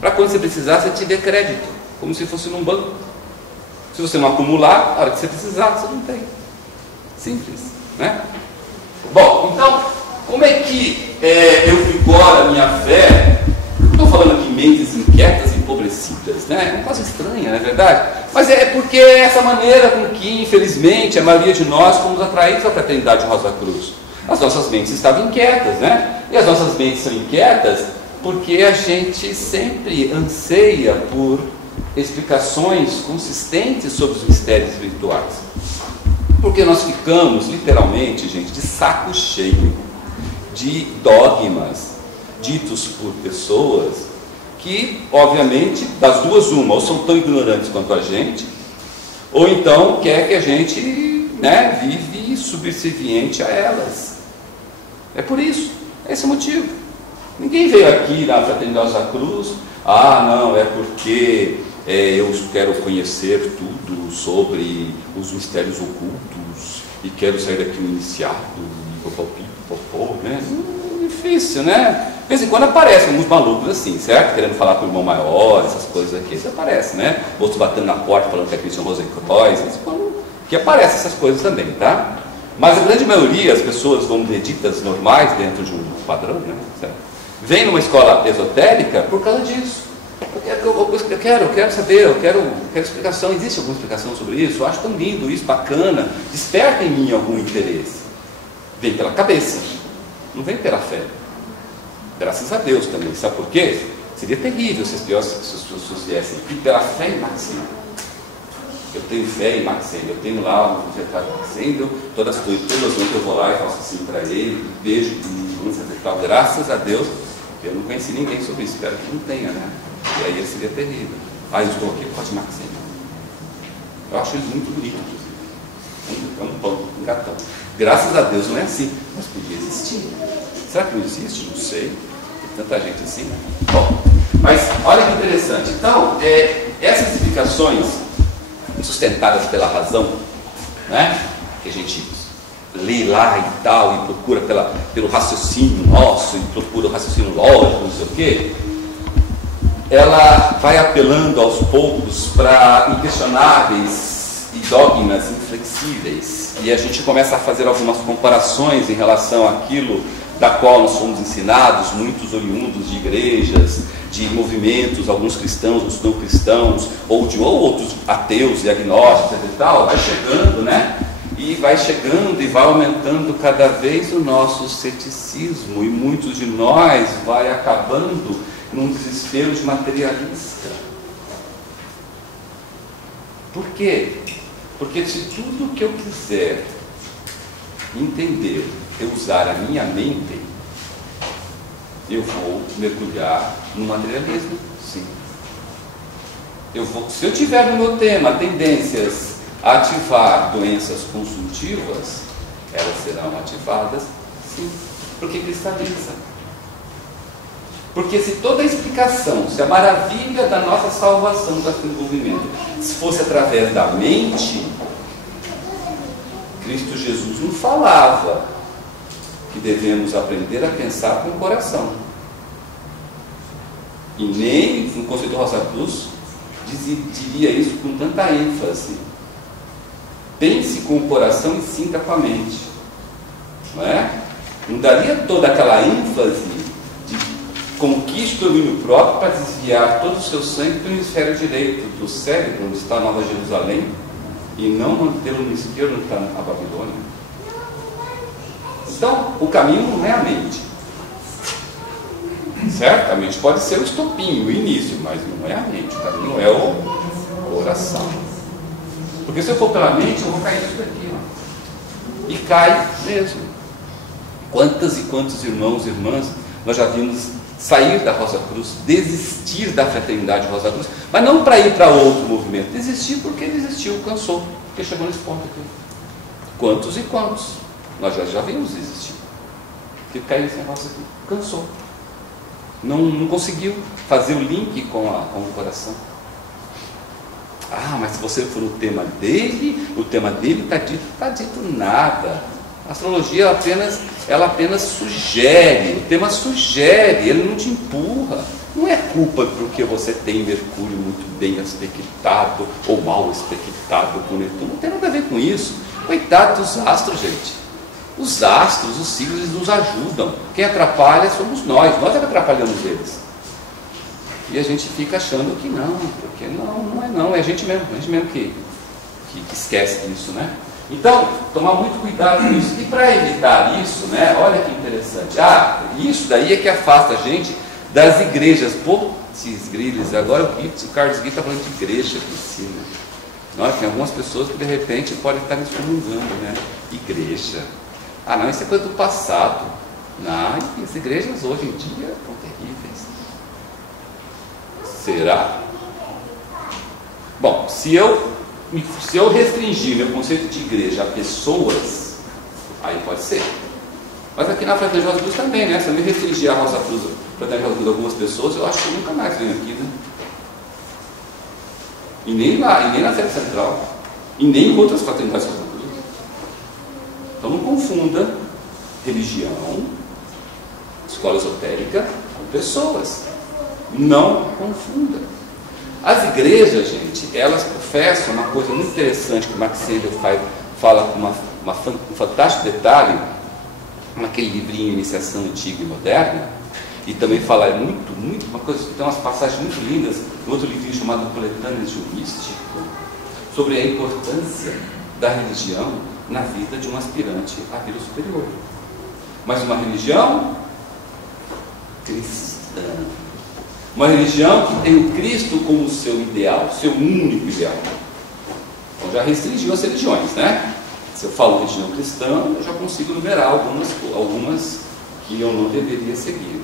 Para quando você precisar, você te dê crédito, como se fosse num banco. Se você não acumular, a hora que você precisar, você não tem. Simples, né? Bom, então, como é que eu vigoro a minha fé? Não estou falando aqui mentes inquietas e empobrecidas, né? É uma coisa estranha, não é verdade? Mas é porque é essa maneira com que, infelizmente, a maioria de nós fomos atraídos à fraternidade Rosa Cruz. As nossas mentes estavam inquietas, né? E as nossas mentes são inquietas porque a gente sempre anseia por explicações consistentes sobre os mistérios espirituais. Porque nós ficamos, literalmente, gente, de saco cheio de dogmas ditos por pessoas que, obviamente, das duas uma, ou são tão ignorantes quanto a gente, ou então quer que a gente, vive subserviente a elas. É por isso, esse é o motivo. Ninguém veio aqui na Fraternidade Rosa Cruz, não, é porque eu quero conhecer tudo sobre os mistérios ocultos e quero sair daqui um iniciado, né? Difícil, né? De vez em quando aparecem alguns malucos assim, certo? Querendo falar com o irmão maior, essas coisas aqui, isso aparece, né? Outros batendo na porta falando que é Christian Rosenkreuz, que aparecem essas coisas também, tá? Mas a grande maioria, as pessoas, vamos dizer, ditas normais, dentro de um padrão, né? Certo? Vem numa escola esotérica por causa disso. Eu quero saber, eu quero explicação. Existe alguma explicação sobre isso? Eu acho tão lindo isso, bacana. Desperta em mim algum interesse. Vem pela cabeça, não vem pela fé. Graças a Deus também. Sabe por quê? Seria terrível se as pessoas viessem aqui pela fé em Maxime. Eu tenho fé em Maxime, eu tenho lá um retrato de Maxime, todas as noites eu vou lá e faço assim para ele, beijo, e tal. Graças a Deus, eu não conheci ninguém sobre isso, espero que não tenha, né? E aí seria terrível. Eu estou aqui por causa de Maxime. Eu acho ele muito bonito, inclusive. É um pão, um gatão. Graças a Deus não é assim, mas podia existir. Será que não existe? Não sei. Tem tanta gente assim, né? Bom, mas olha que interessante. Então, essas explicações sustentadas pela razão, né? Que a gente lê lá e tal, e procura pelo raciocínio nosso, e procura o raciocínio lógico, não sei o quê, ela vai apelando aos poucos para inquestionáveis e dogmas inflexíveis, e a gente começa a fazer algumas comparações em relação àquilo da qual nós fomos ensinados, muitos oriundos de igrejas, de movimentos, alguns cristãos, outros não cristãos, ou outros ateus e agnósticos e tal, vai chegando, né? E vai chegando e vai aumentando cada vez o nosso ceticismo, e muitos de nós vai acabando num desespero de materialista. Por quê? Porque se tudo que eu quiser entender, eu usar a minha mente, eu vou mergulhar no materialismo, sim. Se eu tiver no meu tema tendências a ativar doenças consultivas, elas serão ativadas, sim, porque cristaliza. Porque se toda a explicação, se a maravilha da nossa salvação, do desenvolvimento, se fosse através da mente, Cristo Jesus não falava que devemos aprender a pensar com o coração. E nem no Conselho Rosa Cruz diria isso com tanta ênfase. Pense com o coração e sinta com a mente. Não é? Não daria toda aquela ênfase de conquista o domínio próprio para desviar todo o seu sangue do hemisfério direito do cérebro, onde está a Nova Jerusalém, e não mantê-lo no esquerdo, onde está a Babilônia. Então, o caminho não é a mente. Certo? A mente pode ser o estopinho, o início, mas não é a mente. O caminho é o coração. Porque se eu for pela mente, eu vou cair nisso daqui. Ó. E cai mesmo. Quantas e quantos irmãos e irmãs nós já vimos sair da Rosa Cruz, desistir da Fraternidade Rosa Cruz, mas não para ir para outro movimento, desistir porque desistiu, cansou, porque chegou nesse ponto aqui. Quantos e quantos nós já vimos desistir, porque caiu nesse negócio aqui, cansou, não conseguiu fazer o link com o coração. Mas se você for no tema dele, o tema dele está dito nada. A astrologia ela apenas sugere, o tema sugere, ele não te empurra. Não é culpa porque você tem Mercúrio muito bem aspectado ou mal aspectado com Netuno, não tem nada a ver com isso. Coitado dos astros, gente. Os astros, os signos, eles nos ajudam. Quem atrapalha somos nós é que atrapalhamos eles. E a gente fica achando que não, porque não é não, é a gente mesmo que esquece disso, né? Então, tomar muito cuidado com isso. E para evitar isso, né, olha que interessante, isso daí é que afasta a gente das igrejas. Putz, grilhos, agora o Carlos Gui está falando de igreja aqui em cima. Não, tem algumas pessoas que de repente podem estar me excomungando, né? Igreja. Ah, não, isso é coisa do passado. Não, e as igrejas hoje em dia estão terríveis. Será? Bom, se eu restringir meu conceito de igreja a pessoas, aí pode ser. Mas aqui na Fraternidade Rosa Cruz também, né? Se eu me restringir a Rosa Cruz, Fraternidade Rosa Cruz a algumas pessoas, eu acho que eu nunca mais venho aqui, né? E nem lá, e nem na sede central, e nem em outras fraternidades Rosa Cruz. Então não confunda religião, escola esotérica, com pessoas. Não confunda. As igrejas, gente, elas professam uma coisa muito interessante que o Max Sendel fala com um fantástico detalhe naquele livrinho Iniciação Antiga e Moderna, e também fala muito, uma coisa, tem umas passagens muito lindas, no outro livrinho chamado Coletâneas de um Místico, sobre a importância da religião na vida de um aspirante à vida superior. Mas uma religião cristã. Uma religião que tem o Cristo como seu ideal, seu único ideal. Então já restringiu as religiões, né? Se eu falo religião cristã, eu já consigo numerar algumas que eu não deveria seguir.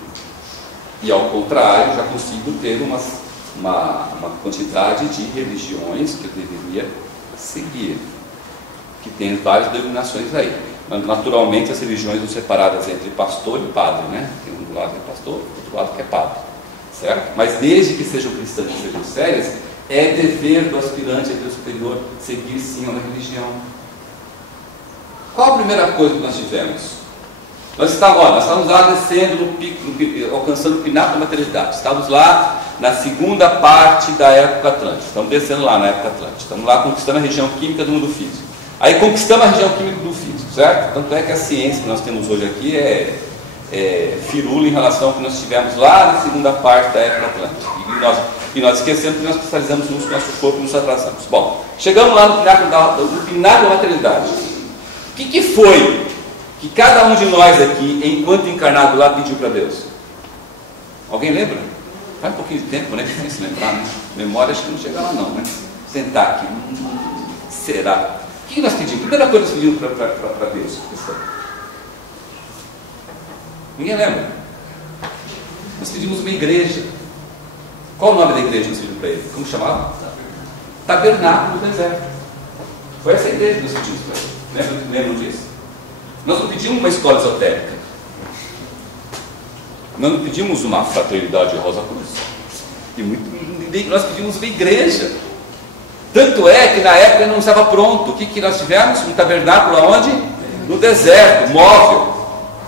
E ao contrário, já consigo ter uma quantidade de religiões que eu deveria seguir, que tem várias denominações aí. Naturalmente as religiões são separadas entre pastor e padre, né? Tem um lado que é pastor, outro lado que é padre, certo? Mas desde que sejam cristãs e sejam sérias, é dever do aspirante a Deus superior seguir sim uma religião. Qual a primeira coisa que nós tivemos? Nós estávamos lá descendo alcançando o pináculo da materialidade. Estávamos lá na segunda parte da época atlântica. Estamos descendo lá na época atlântica. Estamos lá conquistando a região química do mundo físico. Aí conquistamos a região química do físico, certo? Tanto é que a ciência que nós temos hoje aqui é firula em relação ao que nós tivemos lá na segunda parte da época atlântica. E nós esquecemos que nós cristalizamos no nosso corpo e nos atrasamos. Bom, chegamos lá no pináculo da materialidade. O que foi que cada um de nós aqui, enquanto encarnado lá, pediu para Deus? Alguém lembra? Faz um pouquinho de tempo, né? Que se lembrar, né? Memória acho que não chega lá não, né? Sentar aqui. Será? O que nós pedimos? Primeira coisa que nós pedimos para Deus. Ninguém lembra? Nós pedimos uma igreja. Qual o nome da igreja que nós pedimos para ele? Como chamava? Tabernáculo do Deserto. Foi essa igreja que nós pedimos para ele. Lembram disso? Nós não pedimos uma escola esotérica. Nós não pedimos uma fraternidade Rosa Cruz. Nós pedimos uma igreja. Tanto é que na época não estava pronto. O que nós tivemos? Um tabernáculo aonde? No deserto, móvel.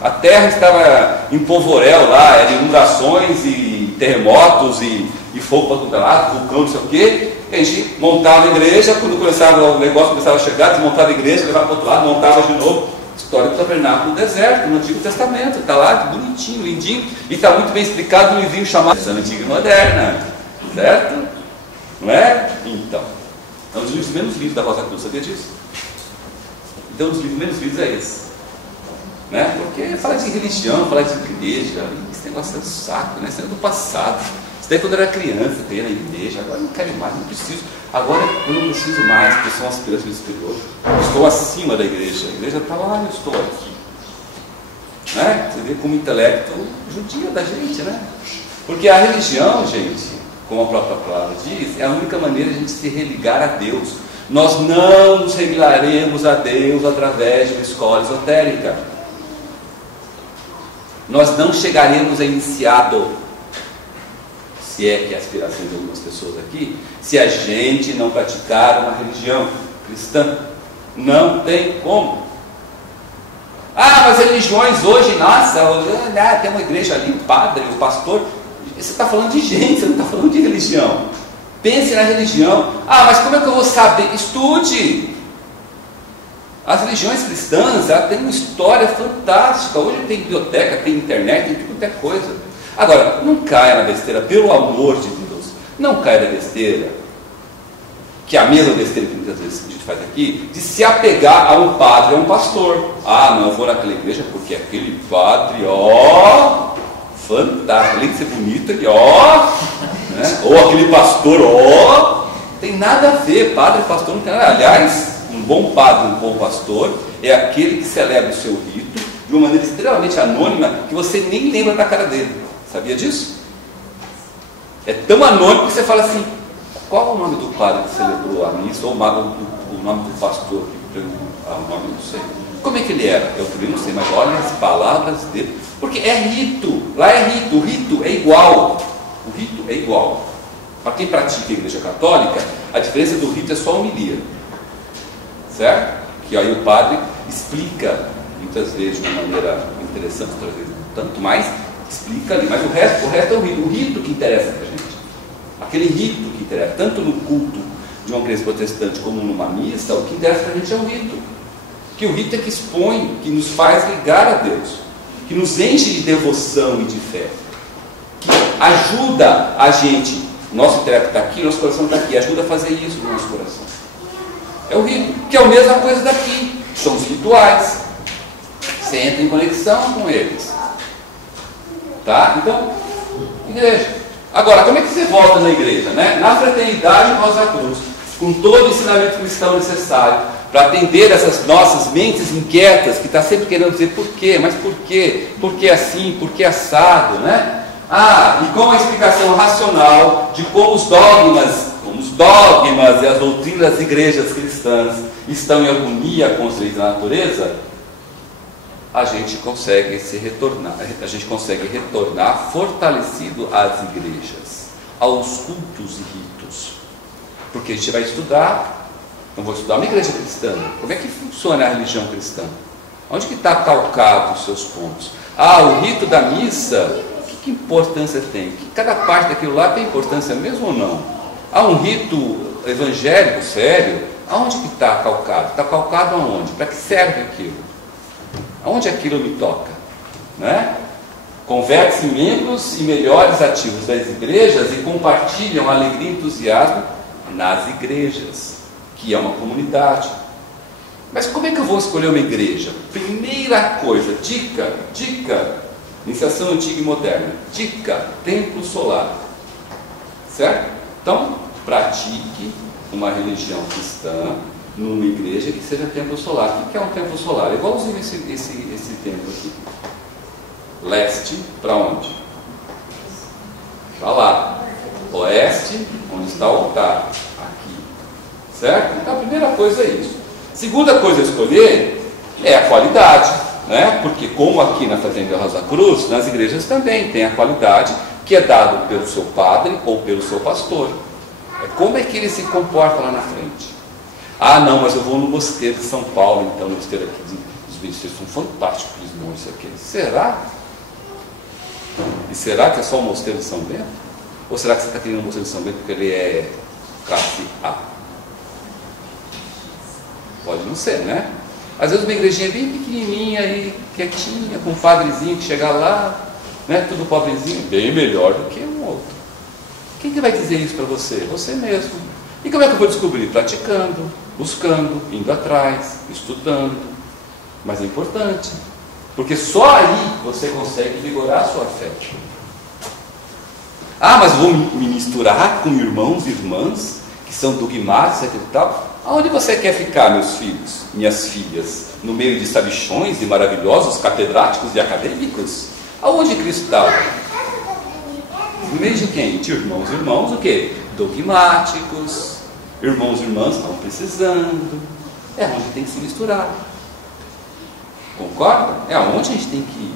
A terra estava em polvoréu lá, eram inundações e terremotos e fogo para todo lado, vulcão, não sei o quê. A gente montava a igreja, quando o negócio começava a chegar, desmontava a igreja, levava para o outro lado, montava de novo. História do tabernáculo no deserto, no Antigo Testamento. Está lá, bonitinho, lindinho. E está muito bem explicado no livrinho chamado Versão Antiga e Moderna. Certo? Não é? Então. É um dos livros menos lidos da Rosa Cruz, sabia disso? Então, um dos livros menos lidos é esse. Né? Porque fala de religião, fala de igreja, esse negócio é um saco, né? Isso é do passado. Isso daí quando eu era criança, eu ia na igreja, agora eu não quero mais, não preciso. Agora eu não preciso mais, porque eu sou um aspirante do superior. Eu estou acima da igreja. A igreja está lá, eu estou aqui. Né? Você vê como o intelecto judia da gente, né? Porque a religião, gente, como a própria palavra diz, é a única maneira de a gente se religar a Deus. Nós não nos religaremos a Deus através de uma escola esotérica. Nós não chegaremos a iniciado, se é que é a aspiração de algumas pessoas aqui, se a gente não praticar uma religião cristã. Não tem como. Ah, mas religiões hoje, nossa, tem uma igreja ali, o padre, o pastor. Você está falando de gente, você não está falando de religião. Pense na religião. Ah, mas como é que eu vou saber? Estude. As religiões cristãs, ela tem uma história fantástica. Hoje tem biblioteca, tem internet, tem tudo quanto é coisa. Agora, não caia na besteira, pelo amor de Deus. Não caia na besteira, que é a mesma besteira que muitas vezes a gente faz aqui, de se apegar a um padre, a um pastor. Ah, não, eu vou naquela igreja porque aquele padre, fantástico, além de ser bonito, ele né? Ou aquele pastor, tem nada a ver, padre e pastor não tem nada. Aliás, um bom padre, um bom pastor é aquele que celebra o seu rito de uma maneira extremamente anônima que você nem lembra da cara dele. Sabia disso? É tão anônimo que você fala assim: qual é o nome do padre que celebrou a missa? Ou o nome do pastor que o nome não sei. Como é que ele era? Eu também não sei, mas olha as palavras dele. Porque é rito, lá é rito, o rito é igual. O rito é igual. Para quem pratica a Igreja Católica, a diferença do rito é só a homilia. Certo? Que aí o padre explica, muitas vezes de uma maneira interessante, outras vezes tanto mais, explica ali. Mas o resto é o rito que interessa para a gente. Aquele rito que interessa, tanto no culto de uma igreja protestante como numa missa, o que interessa para a gente é o rito. Que o rito é que expõe, que nos faz ligar a Deus, que nos enche de devoção e de fé, que ajuda a gente, nosso intelecto está aqui, nosso coração está aqui, ajuda a fazer isso no nosso coração. É o rito, que é a mesma coisa daqui, são os rituais. Você entra em conexão com eles. Tá? Então, igreja. Agora, como é que você volta na igreja? Né? Na Fraternidade Rosa Cruz, com todo o ensinamento cristão necessário, para atender essas nossas mentes inquietas, que está sempre querendo dizer por quê, mas por quê? Por que assim? Por que assado? Né? E com a explicação racional de como os dogmas e as doutrinas das igrejas cristãs estão em harmonia com os leis da natureza, a gente consegue retornar fortalecido às igrejas, aos cultos e ritos. Porque a gente vai estudar, não vou estudar uma igreja cristã. Como é que funciona a religião cristã? Onde que está calcado os seus pontos? O rito da missa, que importância tem? Que cada parte daquilo lá tem importância mesmo ou não? Um rito evangélico sério, aonde que está calcado? Está calcado aonde? Para que serve aquilo? Aonde aquilo me toca? Né? Converte-se em membros e melhores ativos das igrejas e compartilham alegria e entusiasmo nas igrejas, que é uma comunidade. Mas como é que eu vou escolher uma igreja? Primeira coisa, dica, iniciação antiga e moderna, dica, templo solar. Certo? Então, pratique uma religião cristã numa igreja que seja templo solar. O que é um templo solar? É igualzinho esse templo aqui. Leste para onde? Para lá. Oeste, onde está o altar. Aqui. Certo? Então a primeira coisa é isso. Segunda coisa a escolher é a qualidade. Né? Porque como aqui na Fraternidade Rosa Cruz, nas igrejas também tem a qualidade que é dado pelo seu padre ou pelo seu pastor. Como é que ele se comporta lá na frente? Não, mas eu vou no mosteiro de São Paulo, então o mosteiro aqui dos Benediteiros são fantásticos, isso aqui. Será? E será que é só o mosteiro de São Bento? Ou será que você está querendo o mosteiro de São Bento porque ele é classe A? Pode não ser, né? Às vezes uma igrejinha bem pequenininha e quietinha, com um padrezinho que chega lá, né, tudo pobrezinho, bem melhor do que um outro. Quem que vai dizer isso para você? Você mesmo. E como é que eu vou descobrir? Praticando, buscando, indo atrás, estudando. Mas é importante, porque só aí você consegue vigorar a sua fé. Mas vou me misturar com irmãos e irmãs que são dogmáticos, etc e tal. Aonde você quer ficar, meus filhos, minhas filhas? No meio de sabichões e maravilhosos catedráticos e acadêmicos? Aonde Cristo está? No meio de quem? De irmãos e irmãos, o quê? Dogmáticos. Irmãos e irmãs estão precisando. É onde tem que se misturar. Concorda? É aonde a gente tem que ir.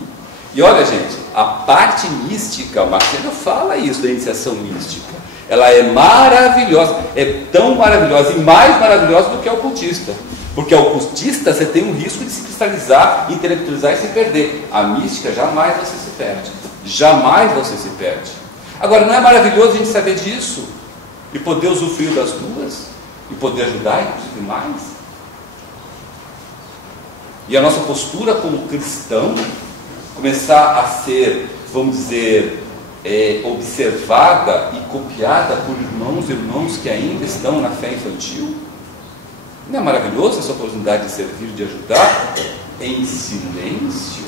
E olha, gente, a parte mística, o Marcelo fala isso da iniciação mística. Ela é maravilhosa, é tão maravilhosa e mais maravilhosa do que o ocultista. Porque o ocultista você tem um risco de se cristalizar, intelectualizar e se perder. A mística jamais você se perde. Jamais você se perde. Agora, não é maravilhoso a gente saber disso? E poder usufruir das duas? E poder ajudar, inclusive, mais? E a nossa postura como cristão começar a ser, vamos dizer, observada e copiada por irmãos e irmãos que ainda estão na fé infantil? Não é maravilhoso essa oportunidade de servir, de ajudar em silêncio,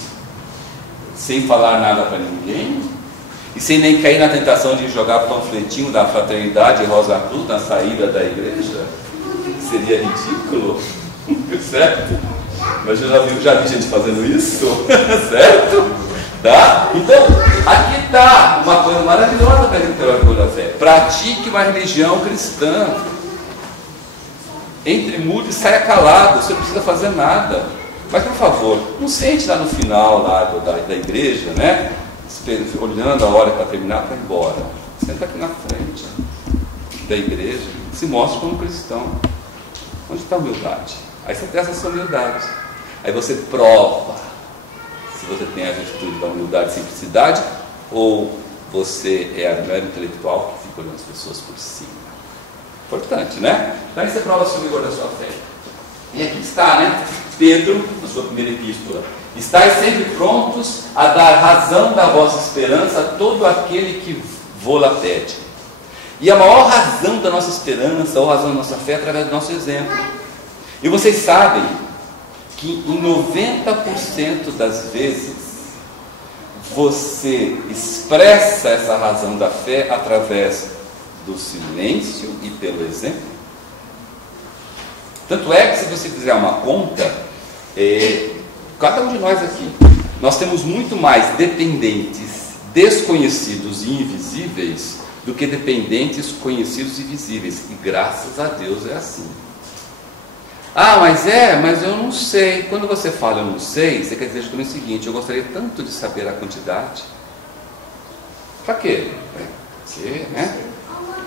sem falar nada para ninguém? e sem nem cair na tentação de jogar o panfletinho da Fraternidade Rosa Cruz na saída da igreja, seria ridículo, certo? Mas eu já vi gente fazendo isso, certo? Tá? Então, aqui está uma coisa maravilhosa para a gente ter orgulho da fé. Pratique uma religião cristã. Entre mudo e saia calado, você não precisa fazer nada. Mas, por favor, não sente lá no final lá da igreja, né? Olhando a hora para terminar para ir embora. Senta aqui na frente da igreja, se mostre como cristão. Onde está a humildade? Aí você testa essa humildade. Aí você prova se você tem a virtude da humildade e simplicidade, ou você é a mera intelectual que fica olhando as pessoas por cima. Importante, né? Então aí você prova o vigor da sua fé. E aqui está, né? Pedro, na sua primeira epístola: estais sempre prontos a dar razão da vossa esperança a todo aquele que vô-la pede. E a maior razão da nossa esperança, ou razão da nossa fé, é através do nosso exemplo. E vocês sabem que em 90% das vezes você expressa essa razão da fé através do silêncio e pelo exemplo. Tanto é que, se você fizer uma conta, cada um de nós aqui, nós temos muito mais dependentes desconhecidos e invisíveis do que dependentes conhecidos e visíveis. E graças a Deus é assim. Ah, mas eu não sei. Quando você fala eu não sei, você quer dizer justamente o seguinte: eu gostaria tanto de saber a quantidade. Para quê? Né?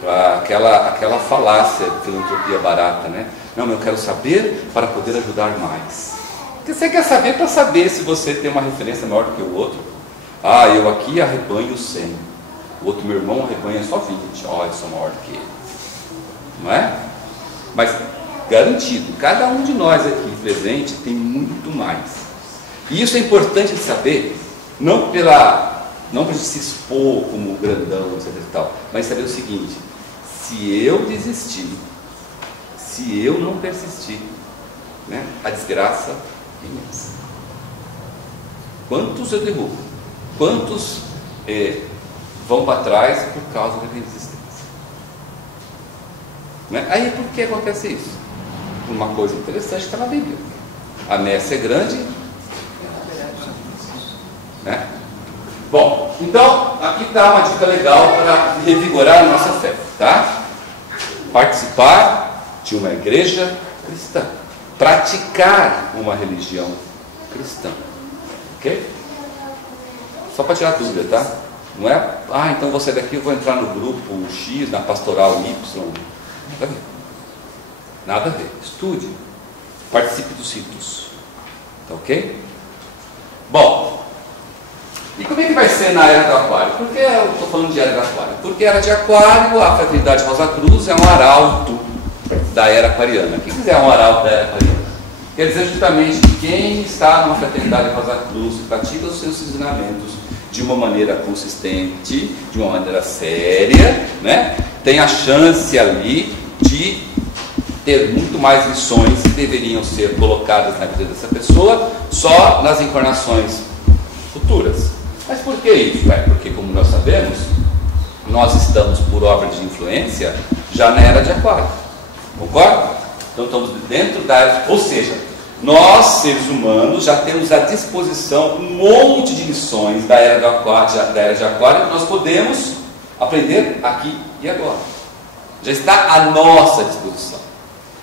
Para aquela falácia de filantropia barata, né? Não, eu quero saber para poder ajudar mais. Porque você quer saber para saber se você tem uma referência maior do que o outro. Ah, eu aqui arrebanho 100. O outro, meu irmão, arrebanha só 20. Ó, eu sou maior do que ele. Não é? Mas garantido, cada um de nós aqui presente tem muito mais. E isso é importante de saber, não para se expor como grandão, etc e tal, mas saber o seguinte: se eu desistir, se eu não persistir, né, a desgraça é imensa. Quantos eu derrubo? Quantos vão para trás por causa da resistência? Né? Aí por que acontece isso? Uma coisa interessante está na Bíblia: a messe é grande, né? Bom, então aqui está uma dica legal para revigorar a nossa fé, tá? Participar de uma igreja cristã, praticar uma religião cristã, ok? Só para tirar dúvida, tá? Não é, então vou sair daqui e vou entrar no grupo X, na pastoral Y. Nada a ver. Nada a ver. Estude. Participe dos ritos. Tá ok? Bom, e como é que vai ser na Era do Aquário? Por que eu estou falando de Era do Aquário? Porque a Era de Aquário, a Fraternidade Rosa Cruz, é um arauto da Era Aquariana. O que quiser um arauto da Era Aquariana? Quer dizer justamente que quem está numa Fraternidade Rosa Cruz e pratica os seus ensinamentos de uma maneira consistente, de uma maneira séria, né, tem a chance ali de ter muito mais lições que deveriam ser colocadas na vida dessa pessoa só nas encarnações futuras. Mas por que isso? Porque, como nós sabemos, nós estamos, por obra de influência, já na Era de Aquário. Concorda? Então estamos dentro da era, ou seja, nós, seres humanos, já temos à disposição um monte de lições da Era de Aquário que nós podemos aprender aqui e agora. Já está à nossa disposição.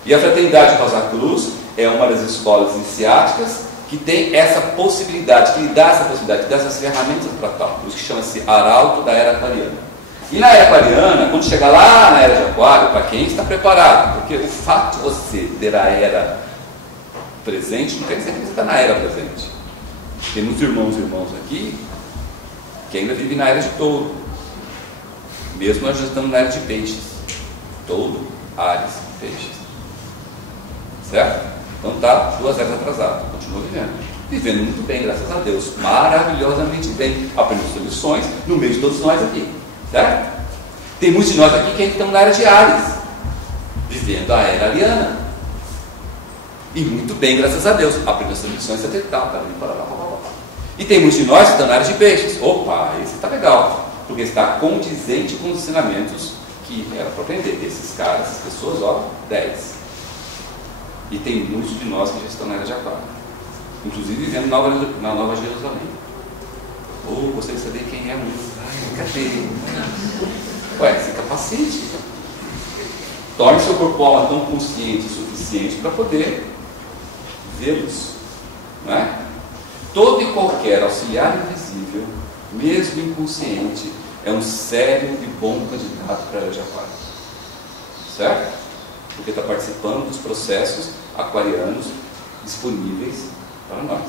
E a Fraternidade Rosa Cruz é uma das escolas iniciáticas que tem essa possibilidade, que lhe dá essa possibilidade, que dá essas ferramentas para tal. Por isso que chama-se arauto da Era Aquariana. E na Era Aquariana, quando chegar lá na Era de Aquário, para quem está preparado, porque o fato de você ter a Era presente não quer dizer que você está na Era presente. Tem muitos irmãos aqui que ainda vivem na Era de Touro. Mesmo nós já estamos na Era de Peixes. Touro, Áries, Peixes. Certo? Então está 2 eras atrasado. Continua vivendo muito bem, graças a Deus, maravilhosamente bem, aprendendo lições no meio de todos nós aqui, certo? Tem muitos de nós aqui que ainda estão na Era de Áries, vivendo a Era Ariana, e muito bem, graças a Deus, aprendendo lições até tal, e tem muitos de nós que estão na Era de Peixes. Opa, esse está legal. porque está condizente com os ensinamentos que era para aprender. Esses caras, essas pessoas, ó, 10. E tem muitos de nós que já estão na era de Aquário, inclusive vivendo na Nova Jerusalém. Ou gostaria de saber quem é um. Ai, cadê? Ué, se capacite. Torne seu corpo alma tão consciente o suficiente para poder vê-los. Não é? Todo e qualquer auxiliar invisível, mesmo inconsciente, é um sério e bom candidato para a era de Aquário. Certo? Porque está participando dos processos aquarianos disponíveis para nós.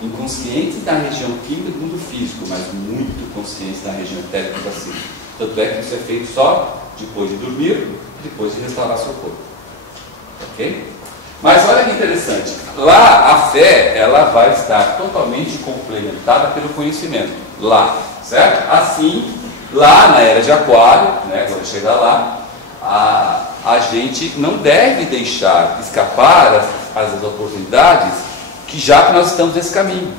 Inconscientes da região química do mundo físico, mas muito conscientes da região etérica da psíquica. Tanto é que isso é feito só depois de dormir, depois de restaurar seu corpo. Ok? Mas olha que interessante. Lá a fé, ela vai estar totalmente complementada pelo conhecimento. Lá, certo? Assim, lá na era de Aquário, né, quando chegar lá, a gente não deve deixar escapar as oportunidades já que nós estamos nesse caminho.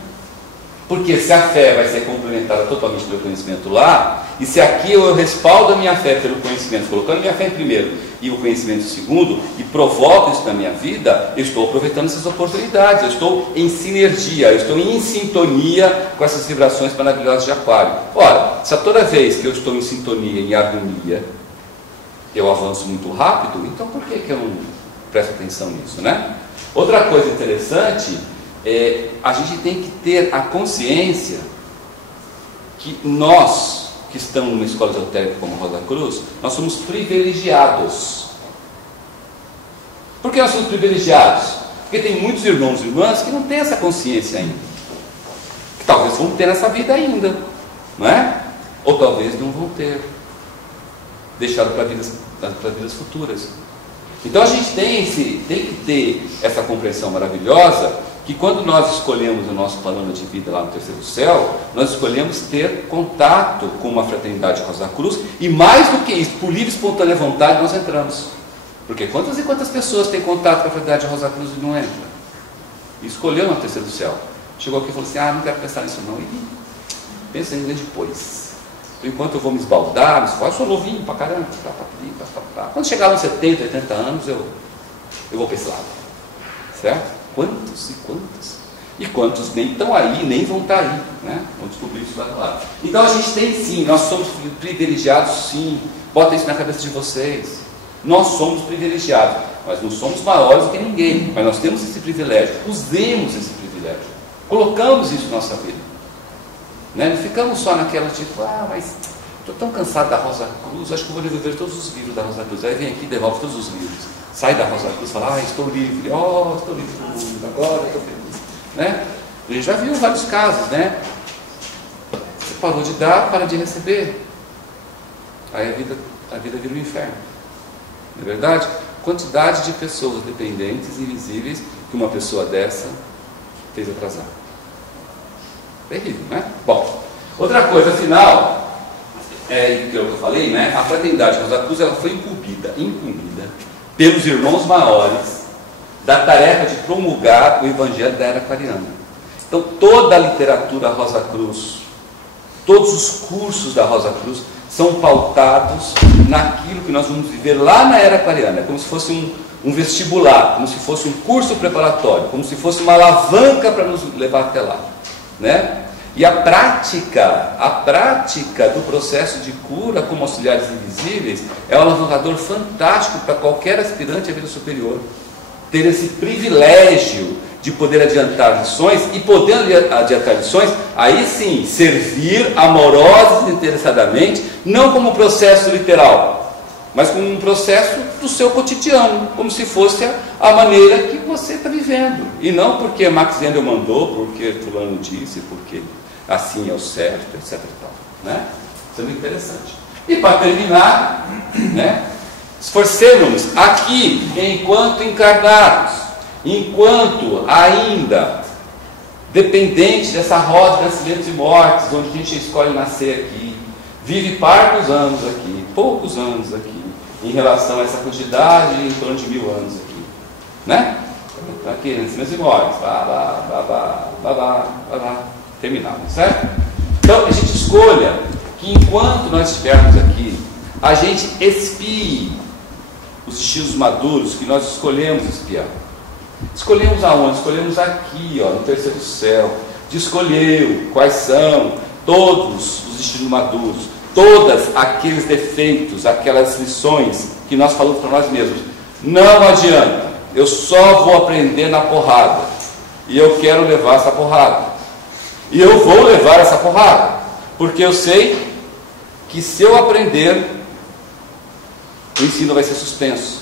Porque se a fé vai ser complementada totalmente pelo conhecimento lá, e se aqui eu respaldo a minha fé pelo conhecimento, colocando a minha fé em primeiro e o conhecimento em segundo, e provoco isso na minha vida, eu estou aproveitando essas oportunidades, eu estou em sinergia, eu estou em sintonia com essas vibrações maravilhosas de Aquário. Ora, se a toda vez que eu estou em sintonia, em harmonia, eu avanço muito rápido, então por que eu não presto atenção nisso, né? Outra coisa interessante é a gente tem que ter a consciência que nós, que estamos numa escola esotérica como Rosa Cruz, nós somos privilegiados. Por que nós somos privilegiados? Porque tem muitos irmãos e irmãs que não têm essa consciência ainda, que talvez vão ter nessa vida ainda, não é? Ou talvez não vão ter, deixado para vidas futuras. Então a gente tem que ter essa compreensão maravilhosa, que quando nós escolhemos o nosso plano de vida lá no terceiro céu, nós escolhemos ter contato com uma fraternidade Rosa Cruz, e mais do que isso, por livre e espontânea vontade nós entramos. Porque quantas e quantas pessoas têm contato com a fraternidade Rosa Cruz e não entram? E escolheu no terceiro céu. Chegou aqui e falou assim, não quero pensar nisso não. E pensa ainda depois. Enquanto eu vou me esbaldar, me esforço, eu sou novinho pra caramba. Quando chegar nos 70, 80 anos, eu vou para esse lado. Certo? Quantos e quantos? E quantos nem estão aí, nem vão estar aí, né? Vamos descobrir isso lá. Então a gente tem sim, nós somos privilegiados sim. Bota isso na cabeça de vocês. Nós somos privilegiados, mas não somos maiores do que ninguém. Mas nós temos esse privilégio. Usemos esse privilégio. Colocamos isso na nossa vida. Né? Não ficamos só naquela tipo, mas estou tão cansado da Rosa Cruz, acho que vou devolver todos os livros da Rosa Cruz. Aí vem aqui e devolve todos os livros. Sai da Rosa Cruz e fala, estou livre, estou livre do mundo, agora estou feliz. Né? A gente já viu vários casos, né? Você parou de dar, para de receber. Aí a vida vira um inferno. Não é verdade? Quantidade de pessoas dependentes, invisíveis, que uma pessoa dessa fez atrasar. Terrível, né? Bom, outra coisa final, que eu falei, né? A fraternidade Rosa Cruz, ela foi incumbida pelos irmãos maiores da tarefa de promulgar o evangelho da era aquariana. Então toda a literatura Rosa Cruz, todos os cursos da Rosa Cruz são pautados naquilo que nós vamos viver lá na era aquariana. É como se fosse um vestibular, como se fosse um curso preparatório, como se fosse uma alavanca para nos levar até lá, né? E a prática do processo de cura como auxiliares invisíveis é um alavancador fantástico para qualquer aspirante à vida superior. Ter esse privilégio de poder adiantar lições, e podendo adiantar lições, aí sim, servir amorosa e interessadamente, não como um processo literal, mas como um processo do seu cotidiano, como se fosse a maneira que você está vivendo, e não porque Max Endel mandou, porque fulano disse, porque assim é o certo, etc. E tal, né? Isso é muito interessante. E para terminar, né, esforcemos-nos aqui, enquanto encarnados, enquanto ainda dependente dessa roda de nascimentos e mortes, onde a gente escolhe nascer aqui, vive parcos anos aqui, poucos anos aqui, em relação a essa quantidade em torno de 1000 anos aqui, né? Aqui, nascimentos e mortes, terminamos, certo? Então a gente escolha que enquanto nós estivermos aqui, a gente espie os destinos maduros que nós escolhemos espiar. Escolhemos aonde? Escolhemos aqui, ó, no terceiro céu. Escolheu quais são todos os destinos maduros, todos aqueles defeitos, aquelas lições que nós falamos para nós mesmos. Não adianta, eu só vou aprender na porrada, e eu quero levar essa porrada, e eu vou levar essa porrada, porque eu sei que se eu aprender, o ensino vai ser suspenso,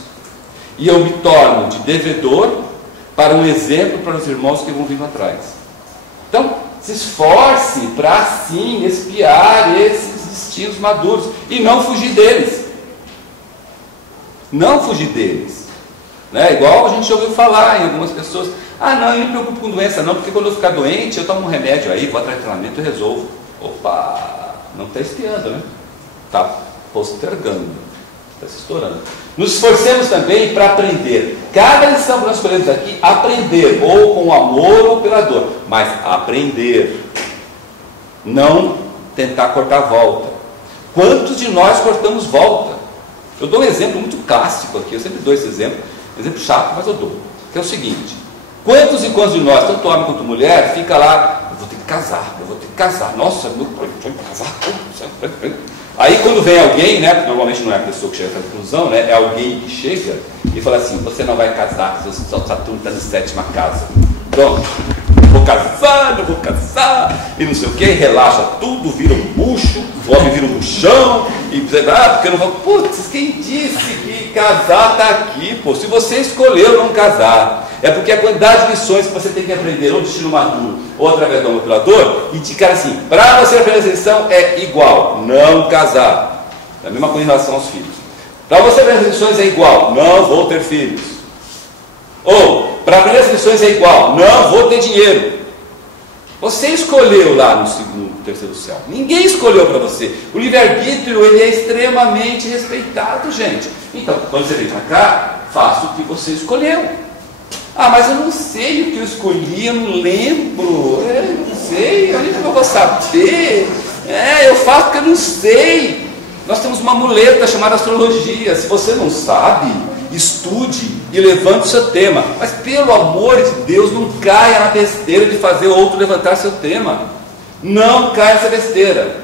e eu me torno de devedor para um exemplo para os irmãos que vão vindo atrás. Então, se esforce para sim espiar esses destinos maduros e não fugir deles. Não fugir deles. Né? Igual a gente ouviu falar em algumas pessoas: ah, não, eu não me preocupo com doença não, porque quando eu ficar doente eu tomo um remédio aí, vou atrás de tratamento e resolvo. Opa, não está espiando, né? Está postergando, está se estourando. Nos esforcemos também para aprender. Cada lição que nós escolhemos aqui, aprender, ou com amor ou pela dor, mas aprender, não tentar cortar volta. Quantos de nós cortamos volta? Eu dou um exemplo muito clássico aqui, eu sempre dou esse exemplo chato, mas eu dou, que é o seguinte: quantos e quantos de nós, tanto homem quanto mulher, fica lá, eu vou ter que casar, nossa, meu pai, vou casar. Aí quando vem alguém, né, normalmente não é a pessoa que chega a essa conclusão, né, é alguém que chega e fala assim: você não vai casar, porque o Saturno está na 7ª casa. Pronto, não vou casar, e não sei o que, relaxa tudo, vira um bucho, o homem vira um buchão, e porque eu não vou. Putz, quem disse que casar está aqui, pô? Se você escolheu não casar, é porque a quantidade de lições que você tem que aprender, ou destino maduro, ou através do manipulador, indicar assim: para você aprender essa lição é igual, não casar. É a mesma coisa em relação aos filhos. Para você aprender as lições é igual, não vou ter filhos. Ou, para aprender as lições é igual, não vou ter dinheiro. Você escolheu lá no terceiro céu. Ninguém escolheu para você. O livre-arbítrio, ele é extremamente respeitado, gente. Então, quando você vem para cá, faça o que você escolheu. Ah, mas eu não sei o que eu escolhi, eu não lembro. Eu não sei, eu não vou saber. Eu faço porque eu não sei. Nós temos uma muleta chamada astrologia. Se você não sabe, estude e levante o seu tema. Mas pelo amor de Deus, não caia na besteira de fazer outro levantar seu tema. Não caia nessa besteira.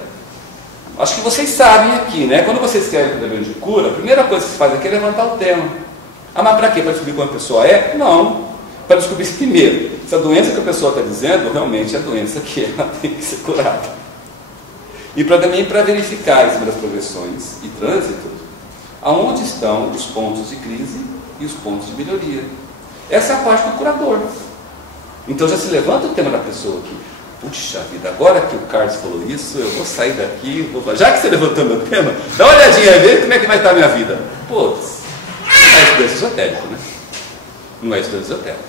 Acho que vocês sabem aqui, né? Quando vocês querem um tratamento de cura, a primeira coisa que se faz aqui é levantar o tema. Ah, mas para quê? Para descobrir como a pessoa é? Não. Para descobrir primeiro se a doença que a pessoa está dizendo realmente é a doença que ela tem que ser curada. E também para verificar, em cima das progressões e trânsitos, aonde estão os pontos de crise e os pontos de melhoria. Essa é a parte do curador. Então já se levanta o tema da pessoa aqui. Puxa vida, agora que o Carlos falou isso, eu vou sair daqui, vou falar. Já que você levantou meu tema, dá uma olhadinha aí, vê como é que vai estar a minha vida. Putz, não é estudante esotérico, né? Não é estudante esotérico.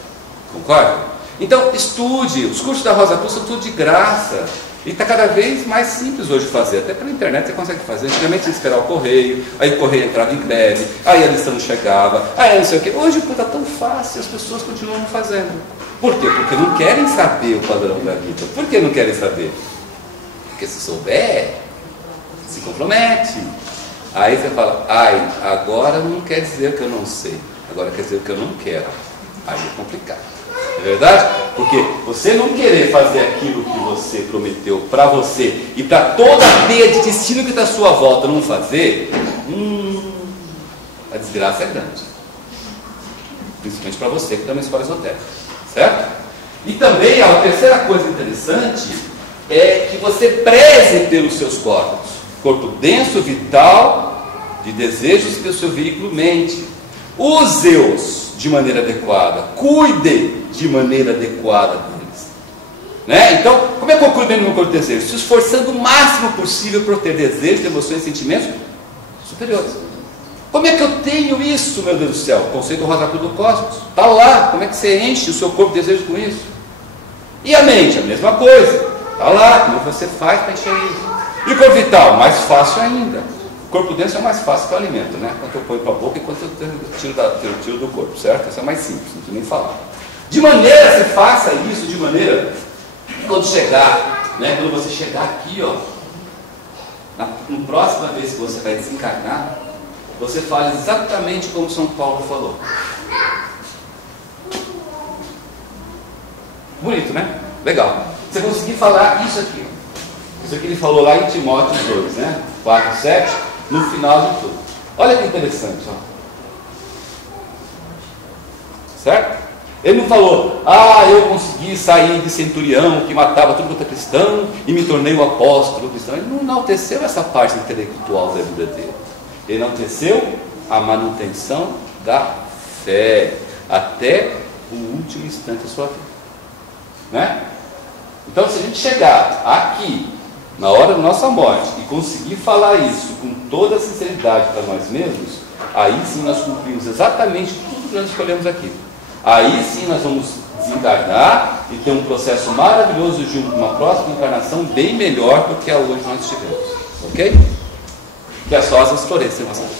Concorda? Então, estude. Os cursos da Rosa Cruz são tudo de graça. E está cada vez mais simples hoje de fazer. Até pela internet você consegue fazer. Antigamente tinha que esperar o correio, aí o correio entrava em greve, aí a lição não chegava, aí não sei o quê. Hoje está tão fácil, as pessoas continuam fazendo. Por quê? Porque não querem saber o padrão da vida. Por que não querem saber? Porque se souber, se compromete. Aí você fala: ai, agora não quer dizer que eu não sei, agora quer dizer que eu não quero. Aí é complicado. É verdade? Porque você não querer fazer aquilo que você prometeu para você e para toda a teia de destino que está à sua volta não fazer, a desgraça é grande. Principalmente para você que está na escola esotérica. Certo? E também a terceira coisa interessante é que você preze pelos seus corpos. Corpo denso, vital, de desejos que o seu veículo mente. Use-os de maneira adequada. Cuide de maneira adequada deles. Né? Então, como é que eu cuido do meu corpo de desejo? Se esforçando o máximo possível por ter desejos, emoções e sentimentos superiores. Como é que eu tenho isso, meu Deus do céu? O conceito Rosa Cruz do Cosmos. Está lá. Como é que você enche o seu corpo de desejo com isso? E a mente? A mesma coisa. Está lá. Como você faz para encher isso? E o corpo vital? Mais fácil ainda. O corpo denso é mais fácil que o alimento, né? Quanto eu ponho para a boca e quanto eu tiro do corpo, certo? Isso é mais simples, não preciso nem falar. De maneira, você faça isso de maneira, quando chegar, né? Quando você chegar aqui, ó, na próxima vez que você vai desencarnar, você fala exatamente como São Paulo falou. Bonito, né? Legal. Você conseguir falar isso aqui. Isso aqui ele falou lá em Timóteo 2, né? 4, 7, no final de tudo. Olha que interessante, ó. Certo? Ele não falou, eu consegui sair de centurião que matava tudo quanto é cristão e me tornei o apóstolo cristão. Ele não enalteceu essa parte intelectual da vida dele. Ele enalteceu a manutenção da fé até o último instante da sua vida. Né? Então, se a gente chegar aqui, na hora da nossa morte, e conseguir falar isso com toda a sinceridade para nós mesmos, aí sim nós cumprimos exatamente tudo que nós escolhemos aqui. Aí sim nós vamos desencarnar e ter um processo maravilhoso de uma próxima encarnação bem melhor do que a hoje nós tivemos. Ok? Que as rosas floresçam, nossa Deus.